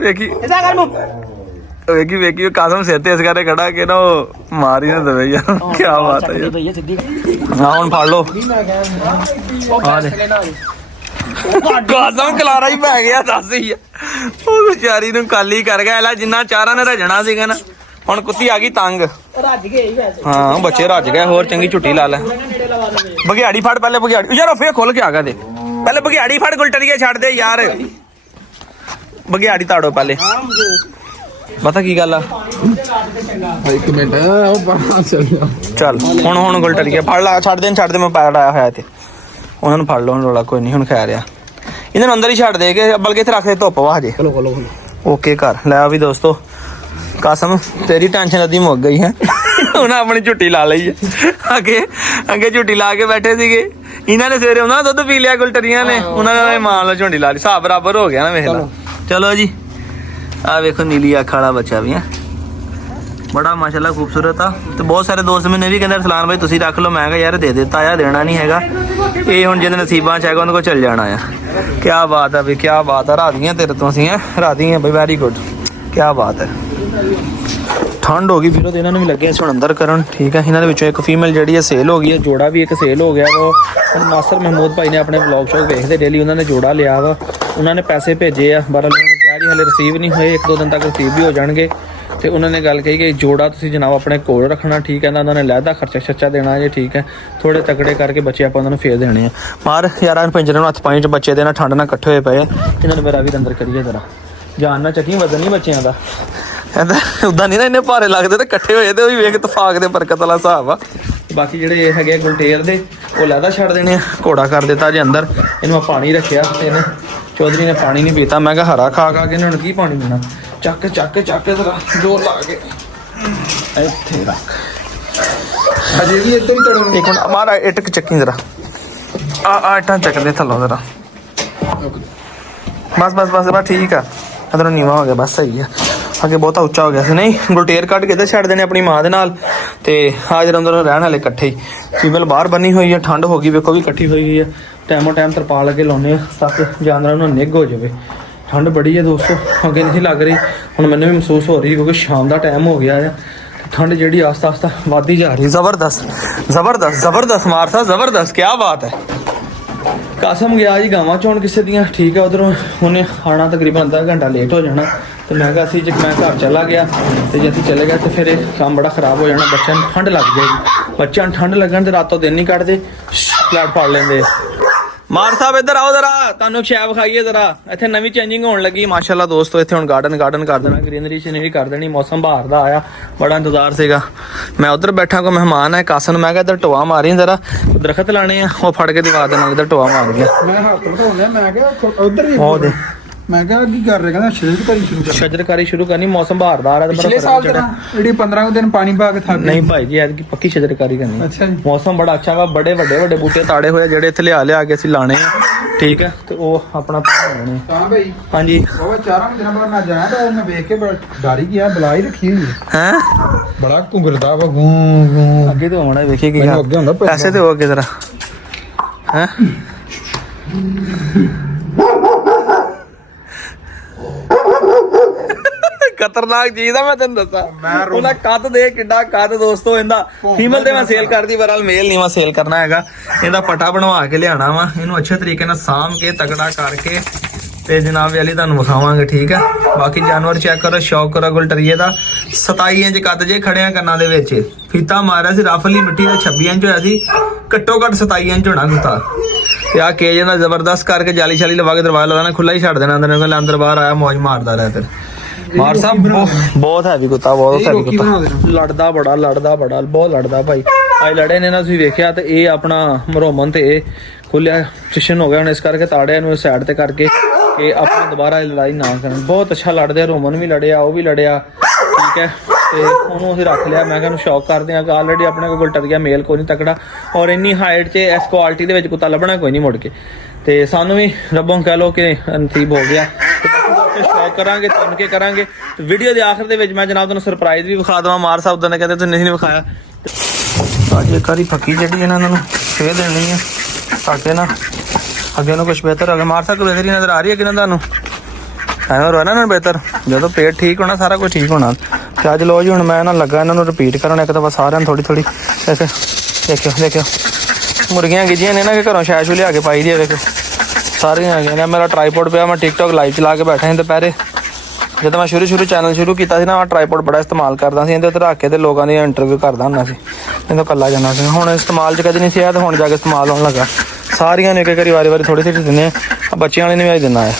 ਵੇਖੀ ਇਹਦਾ ਕਰ ਮੂੰਹ ਵੇਖੀ ਕਾਸਮ ਸਿਰ ਤੇ ਇਸ ਕਰਕੇ ਖੜਾ ਕਿ ਨਾ ਉਹ ਮਾਰ ਹੀ ਨਾ ਦੇਵੇ ਯਾਰ ਕੀ ਬਾਤ ਹੈ ਭਈਆ ਸਿੱਧੀ ਹਾਂ ਹੁਣ ਫੜ ਲਓ ਆ ਦੇ ਕਾਸਮ ਕਲਾਰਾ ਹੀ ਪੈ ਗਿਆ ਦੱਸ ਹੀ ਉਹ ਵਿਚਾਰੀ ਨੂੰ ਕਾਲੀ ਕਰ ਗਿਆ ਲੈ ਜਿੰਨਾ ਚਾਰਾਂ ਨੇ ਰਜਣਾ ਸੀਗਾ ਨਾ ਹੁਣ ਕੁੱਤੀ ਆ ਗਈ ਤੰਗ ਰੱਜ ਗਏ ਵੈਸੇ ਹਾਂ ਬੱਚੇ ਰੱਜ ਗਏ ਹੋਰ ਚੰਗੀ ਝੁੱਟੀ ਲਾ ਲੈ ਬਗਿਆੜੀ ਫੜ ਪਹਿਲੇ ਬਗਿਆੜੀ ਯਾਰ ਫੇਰ ਖੁੱਲ ਕੇ ਆ ਗਿਆ ਦੇ ਪਹਿਲੇ ਬਗਿਆੜੀ ਫੜ ਗੁਲਟਰੀਏ ਛੱਡ ਦੇ ਯਾਰ ਬਗਿਆੜੀ ਤਾੜੋ ਪਹਿਲੇ ਪਤਾ ਕੀ ਗੱਲ ਆ ਇੱਕ ਮਿੰਟ ਉਹ ਬਾਹਰ ਚੱਲ ਹੁਣ ਗੁਲਟਰੀਏ ਫੜ ਲਾ ਛੱਡ ਦੇ ਮੈਂ ਪੈਰ ਆਇਆ ਹੋਇਆ ਤੇ ਉਹਨਾਂ ਨੂੰ ਫੜ ਲਓ ਰੋਲਾ ਕੋਈ ਨਹੀਂ ਹੁਣ ਖੈ ਰਿਹਾ ਇਹਨਾਂ ਨੂੰ ਅੰਦਰ ਹੀ ਛੱਡ ਦੇ ਕੇ ਬਲਕਿ ਇੱਥੇ ਰੱਖ ਦੇ ਧੁੱਪ ਵਾ ਹਜੇ ਓਕੇ ਕਰ ਲੈ ਵੀ ਦੋਸਤੋ ਕਾਸਮ ਤੇਰੀ ਟੈਨਸ਼ਨ ਅੱਧੀ ਮੁੱਕ ਗਈ ਹੈ ਉਹਨਾਂ ਆਪਣੀ ਝੁੱਟੀ ਲਾ ਲਈ ਹੈ ਅੱਗੇ ਝੁੱਟੀ ਲਾ ਕੇ ਬੈਠੇ ਸੀਗੇ ਇਹਨਾਂ ਨੇ ਸਵੇਰੇ ਉਹਨਾਂ ਦੁੱਧ ਪੀ ਲਿਆ ਗੁਲਟਰੀਆਂ ਨੇ ਉਹਨਾਂ ਨੇ ਮਾਂ ਨਾਲ ਝੁੰਡੀ ਲਾ ਲਈ ਹਿਸਾਬ ਬਰਾਬਰ ਹੋ ਗਿਆ ਨਾ ਵੇਖ ਲਾ ਚਲੋ ਜੀ ਆ ਵੇਖੋ ਨੀਲੀ ਅੱਖ ਵਾਲਾ ਬੱਚਾ ਵੀ ਹੈ ਬੜਾ ਮਾਸ਼ਾਅੱਲਾ ਖੂਬਸੂਰਤ ਆ ਤੇ ਬਹੁਤ ਸਾਰੇ ਦੋਸਤ ਮੈਨੂੰ ਵੀ ਕਹਿੰਦੇ ਰਸਲਾਨ ਭਾਈ ਤੁਸੀਂ ਰੱਖ ਲਓ ਮੈਂ ਕਿਹਾ ਯਾਰ ਦੇ ਦਿੱਤਾ ਆ ਦੇਣਾ ਨਹੀਂ ਹੈਗਾ ਇਹ ਹੁਣ ਜਿਹਦੇ ਨਸੀਬਾਂ 'ਚ ਹੈਗਾ ਉਹਨਾਂ ਕੋਲ ਚੱਲ ਜਾਣਾ ਆ ਕੀ ਬਾਤ ਆ ਵੀ ਕੀ ਬਾਤ ਆ ਰਾਧੀਆਂ ਤੇਰੇ ਤੋਂ ਅਸੀਂ ਹੈ ਰਾਧੀਆਂ ਬਈ ਵੈਰੀ ਗੁੱਡ ਕੀ ਬਾਤ ਹੈ ਠੰਡ ਹੋ ਗਈ ਵੀਰੋ ਤੇ ਇਹਨਾਂ ਨੂੰ ਵੀ ਲੱਗਿਆ ਸੀ ਹੁਣ ਅੰਦਰ ਕਰਨ ਠੀਕ ਹੈ ਇਹਨਾਂ ਦੇ ਵਿੱਚੋਂ ਇੱਕ ਫੀਮੇਲ ਜਿਹੜੀ ਹੈ ਸੇਲ ਹੋ ਗਈ ਹੈ ਜੋੜਾ ਵੀ ਇੱਕ ਸੇਲ ਹੋ ਗਿਆ ਵਾ ਹੁਣ ਨਾਸਰ ਮਹਿਮੂਦ ਭਾਈ ਨੇ ਆਪਣੇ ਵਲੌਗ ਸ਼ੋ ਵੇਖਦੇ ਡੇਲੀ ਉਹਨਾਂ ਨੇ ਜੋੜਾ ਲਿਆ ਵਾ ਉਹਨਾਂ ਨੇ ਪੈਸੇ ਭੇਜੇ ਆ ਬਰਲ ਉਹਨਾਂ ਨੇ ਕਿਹਾ ਜੀ ਹਲੇ ਰਿਸੀਵ ਨਹੀਂ ਹੋਏ 1-2 ਦਿਨ ਤੱਕ ਰਿਸੀਵ ਵੀ ਹੋ ਜਾਣਗੇ ਤੇ ਉਹਨਾਂ ਨੇ ਗੱਲ ਕਹੀ ਕਿ ਜੋੜਾ ਤੁਸੀਂ ਜਨਾਬ ਆਪਣੇ ਕੋਲ ਰੱਖਣਾ, ਠੀਕ ਹੈ ਨਾ, ਉਹਨਾਂ ਨੇ ਲਹਿਦਾ ਖਰਚਾ ਛੱਚਾ ਦੇਣਾ ਜੇ, ਠੀਕ ਹੈ, ਥੋੜੇ ਤਕੜੇ ਕਰਕੇ ਬੱਚੇ ਆਪਾਂ ਉਹਨਾਂ ਨੂੰ ਫੇਰ ਦੇਣੇ ਆ। ਮਾਰ ਯਾਰਾਂ ਪਿੰਜਰੇ ਨੂੰ ਹੱਥ ਪਾਣੀ ਚ ਬੱਚੇ ਦੇ ਨਾਲ ਠੰਡ ਨਾਲ ਇਕੱਠੇ ਹੋਏ ਪਏ ਆ, ਇਹਨਾਂ ਨੂੰ ਮੇਰਾ ਵੀ ਅੰਦਰ ਕਰੀਏ ਜਰਾ, ਜਾਨ ਨਾਲ ਚੱਕੀ ਵਜ਼ਨ ਨਹੀਂ ਬੱਚਿਆਂ ਦਾ ਕਹਿੰਦਾ ਉਦਾਂ ਨਹੀਂ ਨਾ ਇੰਨੇ ਭਾਰੇ ਲੱਗਦੇ ਤੇ ਇਕੱਠੇ ਹੋਏ ਤੇ ਉਹ ਵੀ ਵੇਖ ਤਫਾਕ ਦੇ ਬਰਕਤ ਵਾਲਾ ਹਿਸਾਬ ਆ। ਬਾਕੀ ਜਿਹੜੇ ਇਹ ਹੈਗੇ ਗੁਲਟੇਰ ਦੇ ਉਹ ਲਹਿਦਾ ਛੱਡ ਦੇਣੇ ਆ, ਘੋੜਾ ਕਰ ਦਿੱਤਾ ਜੇ ਅੰਦਰ, ਇਹਨੂੰ ਪਾਣੀ ਰੱਖਿਆ ਤੇ ਇਹਨੇ ਚੌਧਰੀ ਨੇ ਪਾਣੀ ਨਹੀਂ ਪੀਤਾ, ਮੈਂ ਕਿਹਾ ਹਰਾ ਖਾ ਕੇ ਇਹਨਾਂ ਨੂੰ ਕੀ ਪਾਣੀ ਦੇਣਾ, ਚੱਕ ਜ਼ਰਾ ਜ਼ੋਰ ਲਾ ਕੇ ਇੱਥੇ ਰੱਖ। ਅਜੇ ਵੀ ਇੱਧਰ ਹੀ ਤੜਨ ਇੱਕ ਮਿੰਟ ਮਾਰਾ ਇੱਟ ਚੱਕੀ ਜਰਾ, ਆ ਇੱਟਾਂ ਚੱਕਦੇ ਥੱਲੋਂ ਜਰਾ, ਬਸ ਠੀਕ ਆ, ਅੰਦਰੋਂ ਨੀਵਾ ਹੋ ਗਿਆ, ਬਸ ਸਹੀ ਆ, ਅੱਗੇ ਬਹੁਤਾ ਉੱਚਾ ਹੋ ਗਿਆ ਸੀ। ਨਹੀਂ ਗੁਲਟੇਰ ਕੱਢ ਕੇ ਤੇ ਛੱਡ ਦੇਣੇ ਆਪਣੀ ਮਾਂ ਦੇ ਨਾਲ, ਤੇ ਹਾਜ਼ਰ ਅੰਦਰ ਰਹਿਣ ਵਾਲੇ ਇਕੱਠੇ ਹੀ। ਫੀਮੇਲ ਬਾਹਰ ਬੰਨੀ ਹੋਈ ਹੈ, ਠੰਡ ਹੋ ਗਈ ਵੇਖੋ ਵੀ ਇਕੱਠੀ ਹੋਈ ਹੈ, ਟਾਈਮੋ ਟਾਈਮ ਤਰਪਾਲ ਅੱਗੇ ਲਾਉਂਦੇ ਆ ਤਾਂ ਕਿ ਜਾਨਵਰਾਂ ਨੂੰ ਨਿੱਘ ਹੋ ਜਾਵੇ। ਠੰਡ ਬੜੀ ਹੈ ਦੋਸਤੋ, ਅੱਗੇ ਨਹੀਂ ਲੱਗ ਰਹੀ, ਹੁਣ ਮੈਨੂੰ ਵੀ ਮਹਿਸੂਸ ਹੋ ਰਹੀ ਕਿਉਂਕਿ ਸ਼ਾਮ ਦਾ ਟਾਈਮ ਹੋ ਗਿਆ ਹੈ, ਠੰਡ ਜਿਹੜੀ ਆਸਤਾ ਆਸਤਾ ਵੱਧਦੀ ਜਾ ਰਹੀ। ਜ਼ਬਰਦਸਤ ਮਾਰ ਸਾਹਿਬ, ਜ਼ਬਰਦਸਤ, ਕੀ ਬਾਤ ਹੈ। ਕਾਸਮ ਗਿਆ ਜੀ ਗਾਵਾਂ ਚੋਣ ਕਿਸੇ ਦੀਆਂ, ਠੀਕ ਹੈ, ਉਧਰੋਂ ਉਹਨੇ ਆਉਣਾ ਤਕਰੀਬਨ ਅੱਧਾ ਘੰਟਾ ਲੇਟ ਹੋ ਜਾਣਾ, ਤੇ ਮੈਂ ਕਿਹਾ ਅਸੀਂ ਜੇ ਮੈਂ ਘਰ ਚਲਾ ਗਿਆ ਤੇ ਜੇ ਅਸੀਂ ਚਲੇ ਗਏ ਤੇ ਫਿਰ ਇਹ ਕੰਮ ਬੜਾ ਖਰਾਬ ਹੋ ਜਾਣਾ, ਬੱਚਿਆਂ ਨੂੰ ਠੰਡ ਲੱਗ ਜਾਏਗੀ, ਬੱਚਿਆਂ ਨੂੰ ਠੰਡ ਲੱਗਣ ਤੇ ਰਾਤੋਂ ਦਿਨ ਨਹੀਂ ਕੱਢਦੇ, ਫਲੈਟ ਫੜ ਲੈਂਦੇ। ਮਾਰ ਸਾਹਿਬ ਇੱਧਰ ਆਓ ਜਰਾ, ਤੁਹਾਨੂੰ ਸ਼ੈਬ ਖਾਈਏ ਜਰਾ, ਇੱਥੇ ਨਵੀਂ ਚੇਂਜਿੰਗ ਹੋਣ ਲੱਗੀ ਮਾਸ਼ਾਅੱਲਾ ਦੋਸਤੋ, ਇੱਥੇ ਹੁਣ ਗਾਰਡਨ ਕਰ ਦੇਣਾ, ਗ੍ਰੀਨਰੀ ਸ਼ਨਰੀ ਕਰ ਦੇਣੀ, ਮੌਸਮ ਬਾਹਰ ਦਾ ਆਇਆ, ਬੜਾ ਇੰਤਜ਼ਾਰ ਸੀਗਾ। ਮੈਂ ਉਧਰ ਬੈਠਾ, ਕੋਈ ਮਹਿਮਾਨ ਹੈ ਕਾਸਨ, ਮੈਂ ਕਿਹਾ ਇੱਧਰ ਟੋਆ ਮਾਰੀ ਜਰਾ, ਦਰਖਤ ਲਾਣੇ ਆ, ਉਹ ਫੜ ਕੇ ਦੀਵਾਰ ਦੇ ਨਾਲ ਇੱਧਰ ਟੋਆ ਮਾਰ ਗਿਆ। ਮੈਂ ਹੱਥ ਵਧਾਉਂਦਾ, ਮੈਂ ਕਿਹਾ ਉਧਰ ਵੀ ਉਹ ਦੇ ਮੈਂ ਕਿਹਾ ਕੀ ਕਰ ਰਿਹਾ, ਕਹਿੰਦਾ ਸ਼ਜਰਕਾਰੀ ਸ਼ੁਰੂ ਕਰਨੀ, ਮੌਸਮ ਬਾਹਰ ਦਾ ਆ ਰਿਹਾ, ਪਿਛਲੇ ਸਾਲ ਜਿਹੜੀ 15 ਦਿਨ ਪਾਣੀ ਪਾ ਕੇ ਥੱਕ ਨਹੀਂ ਭਾਈ ਜੀ ਐਤਕੀ ਪੱਕੀ ਸ਼ਜਰਕਾਰੀ ਕਰਨੀ। ਅੱਛਾ ਜੀ, ਮੌਸਮ ਬੜਾ ਅੱਛਾ ਵਾ, ਬੜੇ ਵੱਡੇ ਬੂਟੇ ਤਾੜੇ ਹੋਏ ਜਿਹੜੇ ਇੱਥੇ ਲਿਆ ਕੇ ਅਸੀਂ ਲਾਣੇ ਆ, ਠੀਕ ਹੈ, ਤੇ ਉਹ ਆਪਣਾ ਪਾਉਣੇ ਤਾਂ ਭਾਈ ਹਾਂਜੀ। ਉਹ 4 ਦਿਨਾਂ ਬਾਅਦ ਮੈਂ ਜਾਇਆ ਤਾਂ ਮੈਂ ਵੇਖ ਕੇ ਬੜਾ ਡਰ ਹੀ ਗਿਆ, ਬਲਾ ਹੀ ਰੱਖੀ ਹੋਈ ਹੈ, ਬੜਾ ਘੁੰਗਰਦਾ ਵਾ ਗੂੰ ਅੱਗੇ ਤੋਂ ਆਉਣਾ ਵੇਖੀ ਕੀ ਮੈਨੂੰ ਅੱਗੇ ਹੁੰਦਾ ਪੈਸੇ ਤੇ ਹੋ ਅੱਗੇ ਜਰਾ ਹੈ। ਖਤਰਨਾਕ ਚੀਜ਼ ਆ, ਮੈਂ ਤੈਨੂੰ ਦੱਸਾਂ, ਉਹਦਾ ਕੱਦ ਦੇ ਕਿੱਡਾ ਕੱਦ ਦੋਸਤੋ, ਇਹਦਾ ਫੀਮੇਲ ਤੇ ਮੈਂ ਸੇਲ ਕਰਦੀ, ਬਹਰਾਲ ਮੇਲ ਨਹੀਂ ਮੈਂ ਸੇਲ ਕਰਨਾ ਹੈਗਾ। ਇਹਦਾ ਪਟਾ ਬਣਵਾ ਕੇ ਲਿਆਣਾ ਵਾ, ਇਹਨੂੰ ਅੱਛੇ ਤਰੀਕੇ ਨਾਲ ਸਾਂਭ ਕੇ ਤਗੜਾ ਕਰਕੇ ਤੇ ਜਨਾਬ ਵਾਲੀ ਤੁਹਾਨੂੰ ਵਿਖਾਵਾਂਗੇ, ਠੀਕ ਹੈ। ਬਾਕੀ ਜਾਨਵਰ ਚੈੱਕ ਕਰੋ, ਸ਼ੌਕ ਕਰੋ ਗੁਲਟਰੀਏ ਦਾ, 27 ਇੰਚ ਕੱਦ ਜੇ ਖੜਿਆ ਕੰਨਾਂ ਦੇ ਵਿੱਚ, ਫੀਤਾ ਮਾਰਿਆ ਸੀ ਰਫਲੀ ਮਿੱਟੀ ਦਾ 26 ਇੰਚ ਹੋਇਆ ਸੀ, ਘੱਟੋ ਘੱਟ 27 ਇੰਚ ਹੋਣਾ ਕੁੱਤਾ, ਤੇ ਆ ਕੇਜ ਨਾਲ ਜ਼ਬਰਦਸਤ ਕਰਕੇ ਜਾਲੀ ਸ਼ਾਲੀ ਲਵਾ ਕੇ ਦਰਵਾਜ਼ਾ ਲਗਾਣਾ, ਖੁੱਲਾ ਹੀ ਛੱਡ ਦੇਣਾ, ਅੰਦਰ ਬਾਹਰ ਆਇਆ ਮੌਜ ਮਾਰਦਾ ਰਿਹਾ। ਫਿਰ ਮਾਰ ਸਾਹਿਬ ਬਹੁਤ ਹੈਵੀ ਕੁੱਤਾ, ਬਹੁਤ ਹੈਵੀ ਕੁੱਤਾ, ਲੜਦਾ ਬੜਾ ਬਹੁਤ ਲੜਦਾ ਭਾਈ, ਅੱਜ ਲੜੇ ਨੇ ਨਾ ਤੁਸੀਂ ਵੇਖਿਆ, ਤੇ ਇਹ ਆਪਣਾ ਮਰੋਮਨ ਤੇ ਇਹ ਖੁੱਲਿਆ ਸਟੇਸ਼ਨ ਹੋ ਗਿਆ, ਹੁਣ ਇਸ ਕਰਕੇ ਤਾੜਿਆ ਨੂੰ ਸਾਈਡ ਤੇ ਕਰਕੇ ਕਿ ਆਪਣਾ ਦੁਬਾਰਾ ਲੜਾਈ ਨਾ ਕਰਨ। ਬਹੁਤ ਅੱਛਾ ਲੜਦੇ ਆ, ਰੋਮਨ ਵੀ ਲੜਿਆ, ਉਹ ਵੀ ਲੜਿਆ, ਠੀਕ ਹੈ, ਤੇ ਉਹਨੂੰ ਅਸੀਂ ਰੱਖ ਲਿਆ। ਮੈਂ ਕਿਹਾ ਉਹਨੂੰ ਸ਼ੌਕ ਕਰਦੇ ਆ, ਆਲਰੇਡੀ ਆਪਣੇ ਕੋਲ ਗੁਲਟਰੀਆ ਮੇਲ ਕੋਈ ਨਹੀਂ ਤਕੜਾ, ਔਰ ਇੰਨੀ ਹਾਈਟ 'ਚ ਇਸ ਕੁਆਲਿਟੀ ਦੇ ਵਿੱਚ ਕੁੱਤਾ ਲੱਭਣਾ ਕੋਈ ਨਹੀਂ ਮੁੜ ਕੇ, ਤੇ ਸਾਨੂੰ ਵੀ ਰੱਬੋਂ ਕਹਿ ਲਓ ਕਿ ਨਸੀਬ ਹੋ ਗਿਆ। ਸ਼ੌਕ ਕਰਾਂਗੇ, ਤੁੰਨ ਕੇ ਕਰਾਂਗੇ। ਤੇ ਵੀਡੀਓ ਦੇ ਆਖਰ ਦੇ ਵਿੱਚ ਮੈਂ ਜਨਾਬ ਤੁਹਾਨੂੰ ਸਰਪ੍ਰਾਈਜ਼ ਵੀ ਵਿਖਾ ਦੇਵਾਂ। ਮਾਰ ਸਾਹਿਬ ਨੇ ਕਹਿੰਦੇ ਤੁਸੀਂ ਨਹੀਂ ਵਿਖਾਇਆ, ਅੱਜ ਇੱਕ ਵਾਰੀ ਫੱਕੀ ਜਿਹੜੀ ਇਹਨਾਂ ਨੂੰ ਫੇਰ ਦੇਣੀ ਆ ਤਾਂ ਕਿ ਨਾ ਅੱਗੇ ਨੂੰ ਕੁਝ ਬਿਹਤਰ ਹੋ ਗਿਆ। ਮਾਰ ਸਾਹਿਬ ਬਿਹਤਰੀ ਨਜ਼ਰ ਆ ਰਹੀ ਹੈ ਕਿ ਨਾ ਤੁਹਾਨੂੰ? ਐਵੇਂ ਰੋਣਾ ਨਾ ਬਿਹਤਰ, ਜਦੋਂ ਪੇਟ ਠੀਕ ਹੋਣਾ ਸਾਰਾ ਕੁਝ ਠੀਕ ਹੋਣਾ। ਤੇ ਅੱਜ ਲੋ ਜੀ ਹੁਣ ਮੈਂ ਨਾ ਲੱਗਾ ਇਹਨਾਂ ਨੂੰ ਰਿਪੀਟ ਕਰਨ ਇੱਕ ਦਫਾ ਸਾਰਿਆਂ ਨੂੰ ਥੋੜੀ ਦੇਖਿਓ ਮੁਰਗੀਆਂ ਗਿੱਜੀਆਂ ਨੇ ਨਾ ਕਿ ਘਰੋਂ ਸ਼ੈਸ਼ੂ ਲਿਆ ਕੇ ਪਾਈ ਦੀ ਆ, ਵੇਖੋ ਸਾਰੀਆਂ ਆ ਗਈਆਂ ਨੇ। ਮੇਰਾ ਟਰਾਈਪੋਡ ਪਿਆ, ਮੈਂ ਟਿਕਟੋਕ ਲਾਈਵ ਚਲਾ ਕੇ ਬੈਠਾ ਸੀ ਦੁਪਹਿਰੇ, ਜਦੋਂ ਮੈਂ ਸ਼ੁਰੂ ਚੈਨਲ ਸ਼ੁਰੂ ਕੀਤਾ ਸੀ ਨਾ, ਮੈਂ ਟਰਾਈਪੋਡ ਬੜਾ ਇਸਤੇਮਾਲ ਕਰਦਾ ਸੀ, ਇਹਦੇ ਉੱਤੇ ਰੱਖ ਕੇ ਤੇ ਲੋਕਾਂ ਦੀ ਇੰਟਰਵਿਊ ਕਰਦਾ ਹੁੰਦਾ ਸੀ, ਇਹਦੋਂ ਇਕੱਲਾ ਜਾਂਦਾ ਸੀ। ਹੁਣ ਇਸਤੇਮਾਲ 'ਚ ਕਦੇ ਨਹੀਂ ਸੀ ਆਇਆ, ਤੇ ਹੁਣ ਜਾ ਕੇ ਇਸਤੇਮਾਲ ਹੋਣ ਲੱਗਾ। ਸਾਰੀਆਂ ਨੇ ਇੱਕ ਵਾਰੀ ਥੋੜੀ ਦਿੰਦੇ ਆ, ਬੱਚਿਆਂ ਵਾਲੇ ਨੇ ਵੀ ਅੱਜ ਦਿੰਦਾ ਆ।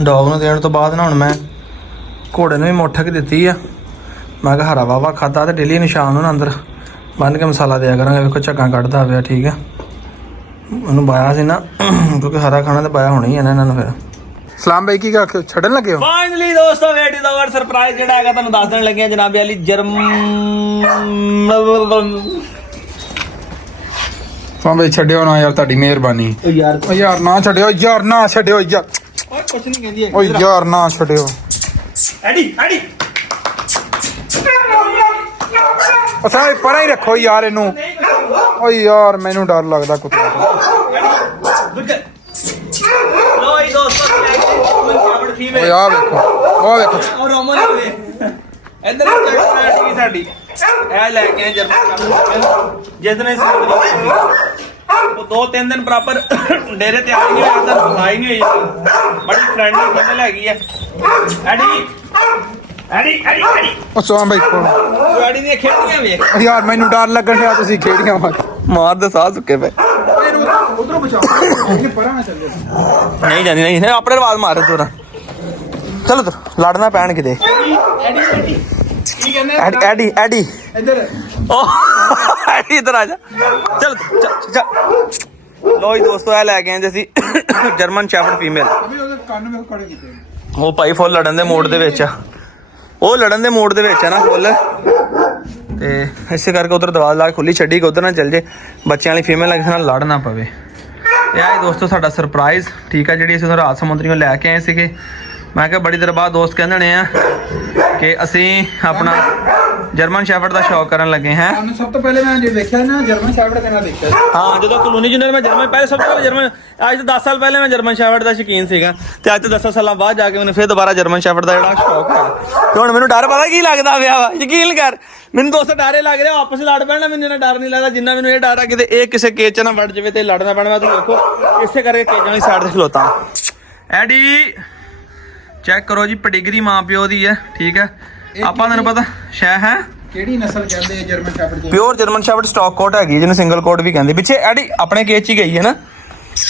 ਡੌਗ ਨੂੰ ਦੇਣ ਤੋਂ ਬਾਅਦ ਨਾ ਹੁਣ ਮੈਂ ਘੋੜੇ ਨੂੰ ਵੀ ਮੁੱਠਕ ਦਿੱਤੀ ਆ। ਮੈਂ ਕਿਹਾ ਹਰਾ ਵਾਵਾ ਖਾਧਾ ਤੇ ਡੇਲੀ ਨਿਸ਼ਾਨ ਨੂੰ ਅੰਦਰ ਬੰਨ ਕੇ ਮਸਾਲਾ ਦਿਆ ਕਰਾਂਗੇ। ਵੇਖੋ ਝੱਗਾਂ ਕੱਢਦਾ ਪਿਆ, ਠੀਕ ਹੈ। ਉਹਨੂੰ ਬਾਇਆ ਸੀ ਨਾ, ਕਿਉਂਕਿ ਹਰਾ ਖਾਣਾ ਤੇ ਬਾਇਆ ਹੋਣਾ ਹੀ ਹੈ ਨਾ ਇਹਨਾਂ ਨੂੰ। ਫਿਰ ਸਲਾਮ ਬਾਈ ਕੀ ਗੱਲ ਛੱਡਣ ਲੱਗੇ ਹੋ? ਫਾਈਨਲੀ ਦੋਸਤੋ ਵੇਟ ਇਜ਼ ਓਵਰ। ਸਰਪ੍ਰਾਈਜ਼ ਜਿਹੜਾ ਹੈਗਾ ਤੁਹਾਨੂੰ ਦੱਸ ਦੇਣ ਲੱਗੇ ਆ ਜਨਾਬ ਵਾਲੀ ਹਾਂ ਬਾਈ ਛੱਡਿਓ ਨਾ ਯਾਰ, ਤੁਹਾਡੀ ਮਿਹਰਬਾਨੀ। ਯਾਰ ਨਾ ਛੱਡਿਓ ਯਾਰ, ਨਾ ਛੱਡਿਓ ਯਾਰ, ਕੁਛ ਨਹੀਂ ਕਹਿੰਦੀ ਓ ਯਾਰ ਨਾ ਛੱਡਿਓ। ਐਡੀ ਅਸਾਂ ਪਰਾਂ ਹੀ ਰੱਖੋ ਯਾਰ ਇਹਨੂੰ। ਓ ਯਾਰ ਮੈਨੂੰ ਡਰ ਲੱਗਦਾ ਕੁੱਤੇ ਤੋਂ। ਲੋ ਇਹ ਦੋਸਤੋ ਓਏ ਆ ਵੇਖੋ, ਉਹ ਵੇਖੋ ਔਰ ਰੋਮਨ ਇੱਧਰ ਚੈੱਕ ਸਾਡੀ ਇਹ ਲੈ ਕੇ ਆਏ ਜਰਮਨ ਜਿਸਨੇ ਉਹ 2-3 ਦਿਨ ਬਰਾਬਰ ਡੇਰੇ ਤੇ ਆਈ ਨਹੀਂ ਹੋਇਆ, ਤਾਂ ਆਈ ਨਹੀਂ ਹੋਈ। ਬੜੀ ਫਰੈਂਡਲੀ ਫੀਮੇਲ ਹੈਗੀ ਆ। ਐਡੀ ਐਡੀ ਐਡੀ ਐਡੀ ਉਹ ਸੋਹਣ ਬਾਈ ਕੋਲ ਗਾੜੀ ਦੀਆਂ ਖੇਡੀਆਂ ਵੇਖ ਯਾਰ ਮੈਨੂੰ ਡਰ ਲੱਗਣ ਡਿਆ ਤੁਸੀਂ ਖੇਡੀਆਂ ਵਾ ਮਾਰ ਦੇ ਸਾਹ ਸੁੱਕੇ ਪਏ ਉਧਰੋਂ ਬਚਾਓ ਇਹ ਪਰਾਂ ਨਾ ਚੱਲੇ ਨਹੀਂ ਜਾਂਦੀ ਨਹੀਂ ਆਪਣੇ ਆਵਾਜ਼ ਮਾਰ ਤੋਰਾ ਚਲੋ ਤਰ ਲੜਨਾ ਪੈਣ ਕਿਤੇ ਐਡੀ ਐਡੀ ਕੀ ਕਹਿੰਦੇ ਐਡੀ ਐਡੀ ਇੱਧਰ ਓ ਐਡੀ ਇਧਰ ਆ ਜਾ ਚਲ ਚੱਲ ਲੋ ਜੀ ਦੋਸਤੋ ਇਹ ਲੈ ਕੇ ਆਏ ਜੀ ਅਸੀਂ ਜਰਮਨ ਸ਼ੈਫਰਡ ਫੀਮੇਲ ਅਭੀ ਉਹਦੇ ਕੰਨ ਵਿੱਚ ਖੜੇ ਕੀਤੇ ਉਹ ਭਾਈ ਫੁੱਲ ਲੜਨ ਦੇ ਮੋੜ ਦੇ ਵਿੱਚ ਆ ਉਹ ਲੜਨ ਦੇ ਮੋੜ ਦੇ ਵਿੱਚ ਆ ਨਾ ਫੁੱਲ ਤੇ ਇਸੇ ਕਰਕੇ ਉਧਰ ਦਵਾਲ ਲਾ ਕੇ ਖੁੱਲੀ ਛੱਡੀ ਕਿ ਉਧਰ ਨਾ ਚੱਲ ਜੇ ਬੱਚਿਆਂ ਵਾਲੀ ਫੀਮੇਲ ਕਿਸੇ ਨਾਲ ਲੜ ਨਾ ਪਵੇ ਇਹ ਆਏ ਦੋਸਤੋ ਸਾਡਾ ਸਰਪ੍ਰਾਈਜ਼ ਠੀਕ ਆ ਜਿਹੜੀ ਅਸੀਂ ਉਧਰ ਰਾਤ ਸਮੁੰਦਰੀਓਂ ਲੈ ਕੇ ਆਏ ਸੀਗੇ ਮੈਂ ਕਿਹਾ ਬੜੀ ਦੇਰ ਬਾਅਦ ਦੋਸਤ ਕਹਿੰਦੇ ਨੇ ਆ ਕਿ ਅਸੀਂ ਆਪਣਾ ਜਰਮਨ ਸ਼ੈਫਰਡ ਦਾ ਸ਼ੌਕ ਕਰਨ ਲੱਗੇ ਹਾਂ ਤੁਹਾਨੂੰ ਸਭ ਤੋਂ ਪਹਿਲੇ ਮੈਂ ਜੇ ਵੇਖਿਆ ਨਾ ਜਰਮਨ ਸ਼ੈਫਰਡ ਕਿੰਨਾ ਦੇਖਿਆ ਹਾਂ ਜਦੋਂ ਕਲੋਨੀ ਜੂਨੀਅਰ ਮੈਂ ਜਰਮਨ ਪਹਿਲੇ ਸਭ ਤੋਂ ਪਹਿਲੇ ਜਰਮਨ ਅੱਜ ਤੋਂ 10 ਸਾਲ ਪਹਿਲੇ ਮੈਂ ਜਰਮਨ ਸ਼ੈਫਰਡ ਦਾ ਸ਼ੌਕੀਨ ਸੀਗਾ ਤੇ ਅੱਜ ਤੋਂ 10 ਸਾਲਾਂ ਬਾਅਦ ਜਾ ਕੇ ਮੈਨੂੰ ਫਿਰ ਦੁਬਾਰਾ ਜਰਮਨ ਸ਼ੈਫਰਡ ਦਾ ਜਿਹੜਾ ਸ਼ੌਕ ਹੈ ਤੇ ਹੁਣ ਮੈਨੂੰ ਡਰ ਪਤਾ ਕੀ ਲੱਗਦਾ ਪਿਆ ਵਾ ਯਕੀਨ ਕਰ ਮੈਨੂੰ ਦੋਸਤ ਡਾਰੇ ਲੱਗ ਰਿਹਾ ਆਪਸ ਲੜ ਪੈਣਾ ਮੈਨੂੰ ਇਹਨਾਂ ਡਰ ਨਹੀਂ ਲੱਗਦਾ ਜਿੰਨਾ ਮੈਨੂੰ ਇਹ ਡਰ ਆ ਕਿਤੇ ਇਹ ਕਿਸੇ ਕੇਜ 'ਚ ਨਾ ਵੜ ਜਾਵੇ ਤੇ ਲੜਨਾ ਪੈਣਾ ਤੁਸੀਂ ਦੇਖੋ ਇਸੇ ਕਰਕੇ ਕੇਜਾਂ ਵਾਲੀ ਸਾਈਡ ਤੇ ਖਲੋਤਾ ਐਡੀ ਚੈੱਕ ਕਰੋ ਜੀ ਪਟੀਗਰੀ ਮਾਂ ਪਿਓ ਦੀ ਹੈ ਠੀਕ ਹੈ ਆਪਾਂ ਤੁਹਾਨੂੰ ਪਤਾ ਸ਼ੈ ਹੈ ਕਿਹੜੀ ਨਸਲ ਕਹਿੰਦੇ ਆ ਜਰਮਨ ਸ਼ੈਫਰਡ ਦੀ ਪਿਓਰ ਜਰਮਨ ਸ਼ੈਫਰਡ ਸਟਾਕ ਕੋਟ ਹੈਗੀ ਜਿਹਨੂੰ ਸਿੰਗਲ ਕੋਟ ਵੀ ਕਹਿੰਦੇ ਪਿੱਛੇ ਐਡੀ ਆਪਣੇ ਕੇਜ 'ਚ ਹੀ ਗਈ ਹੈ ਨਾ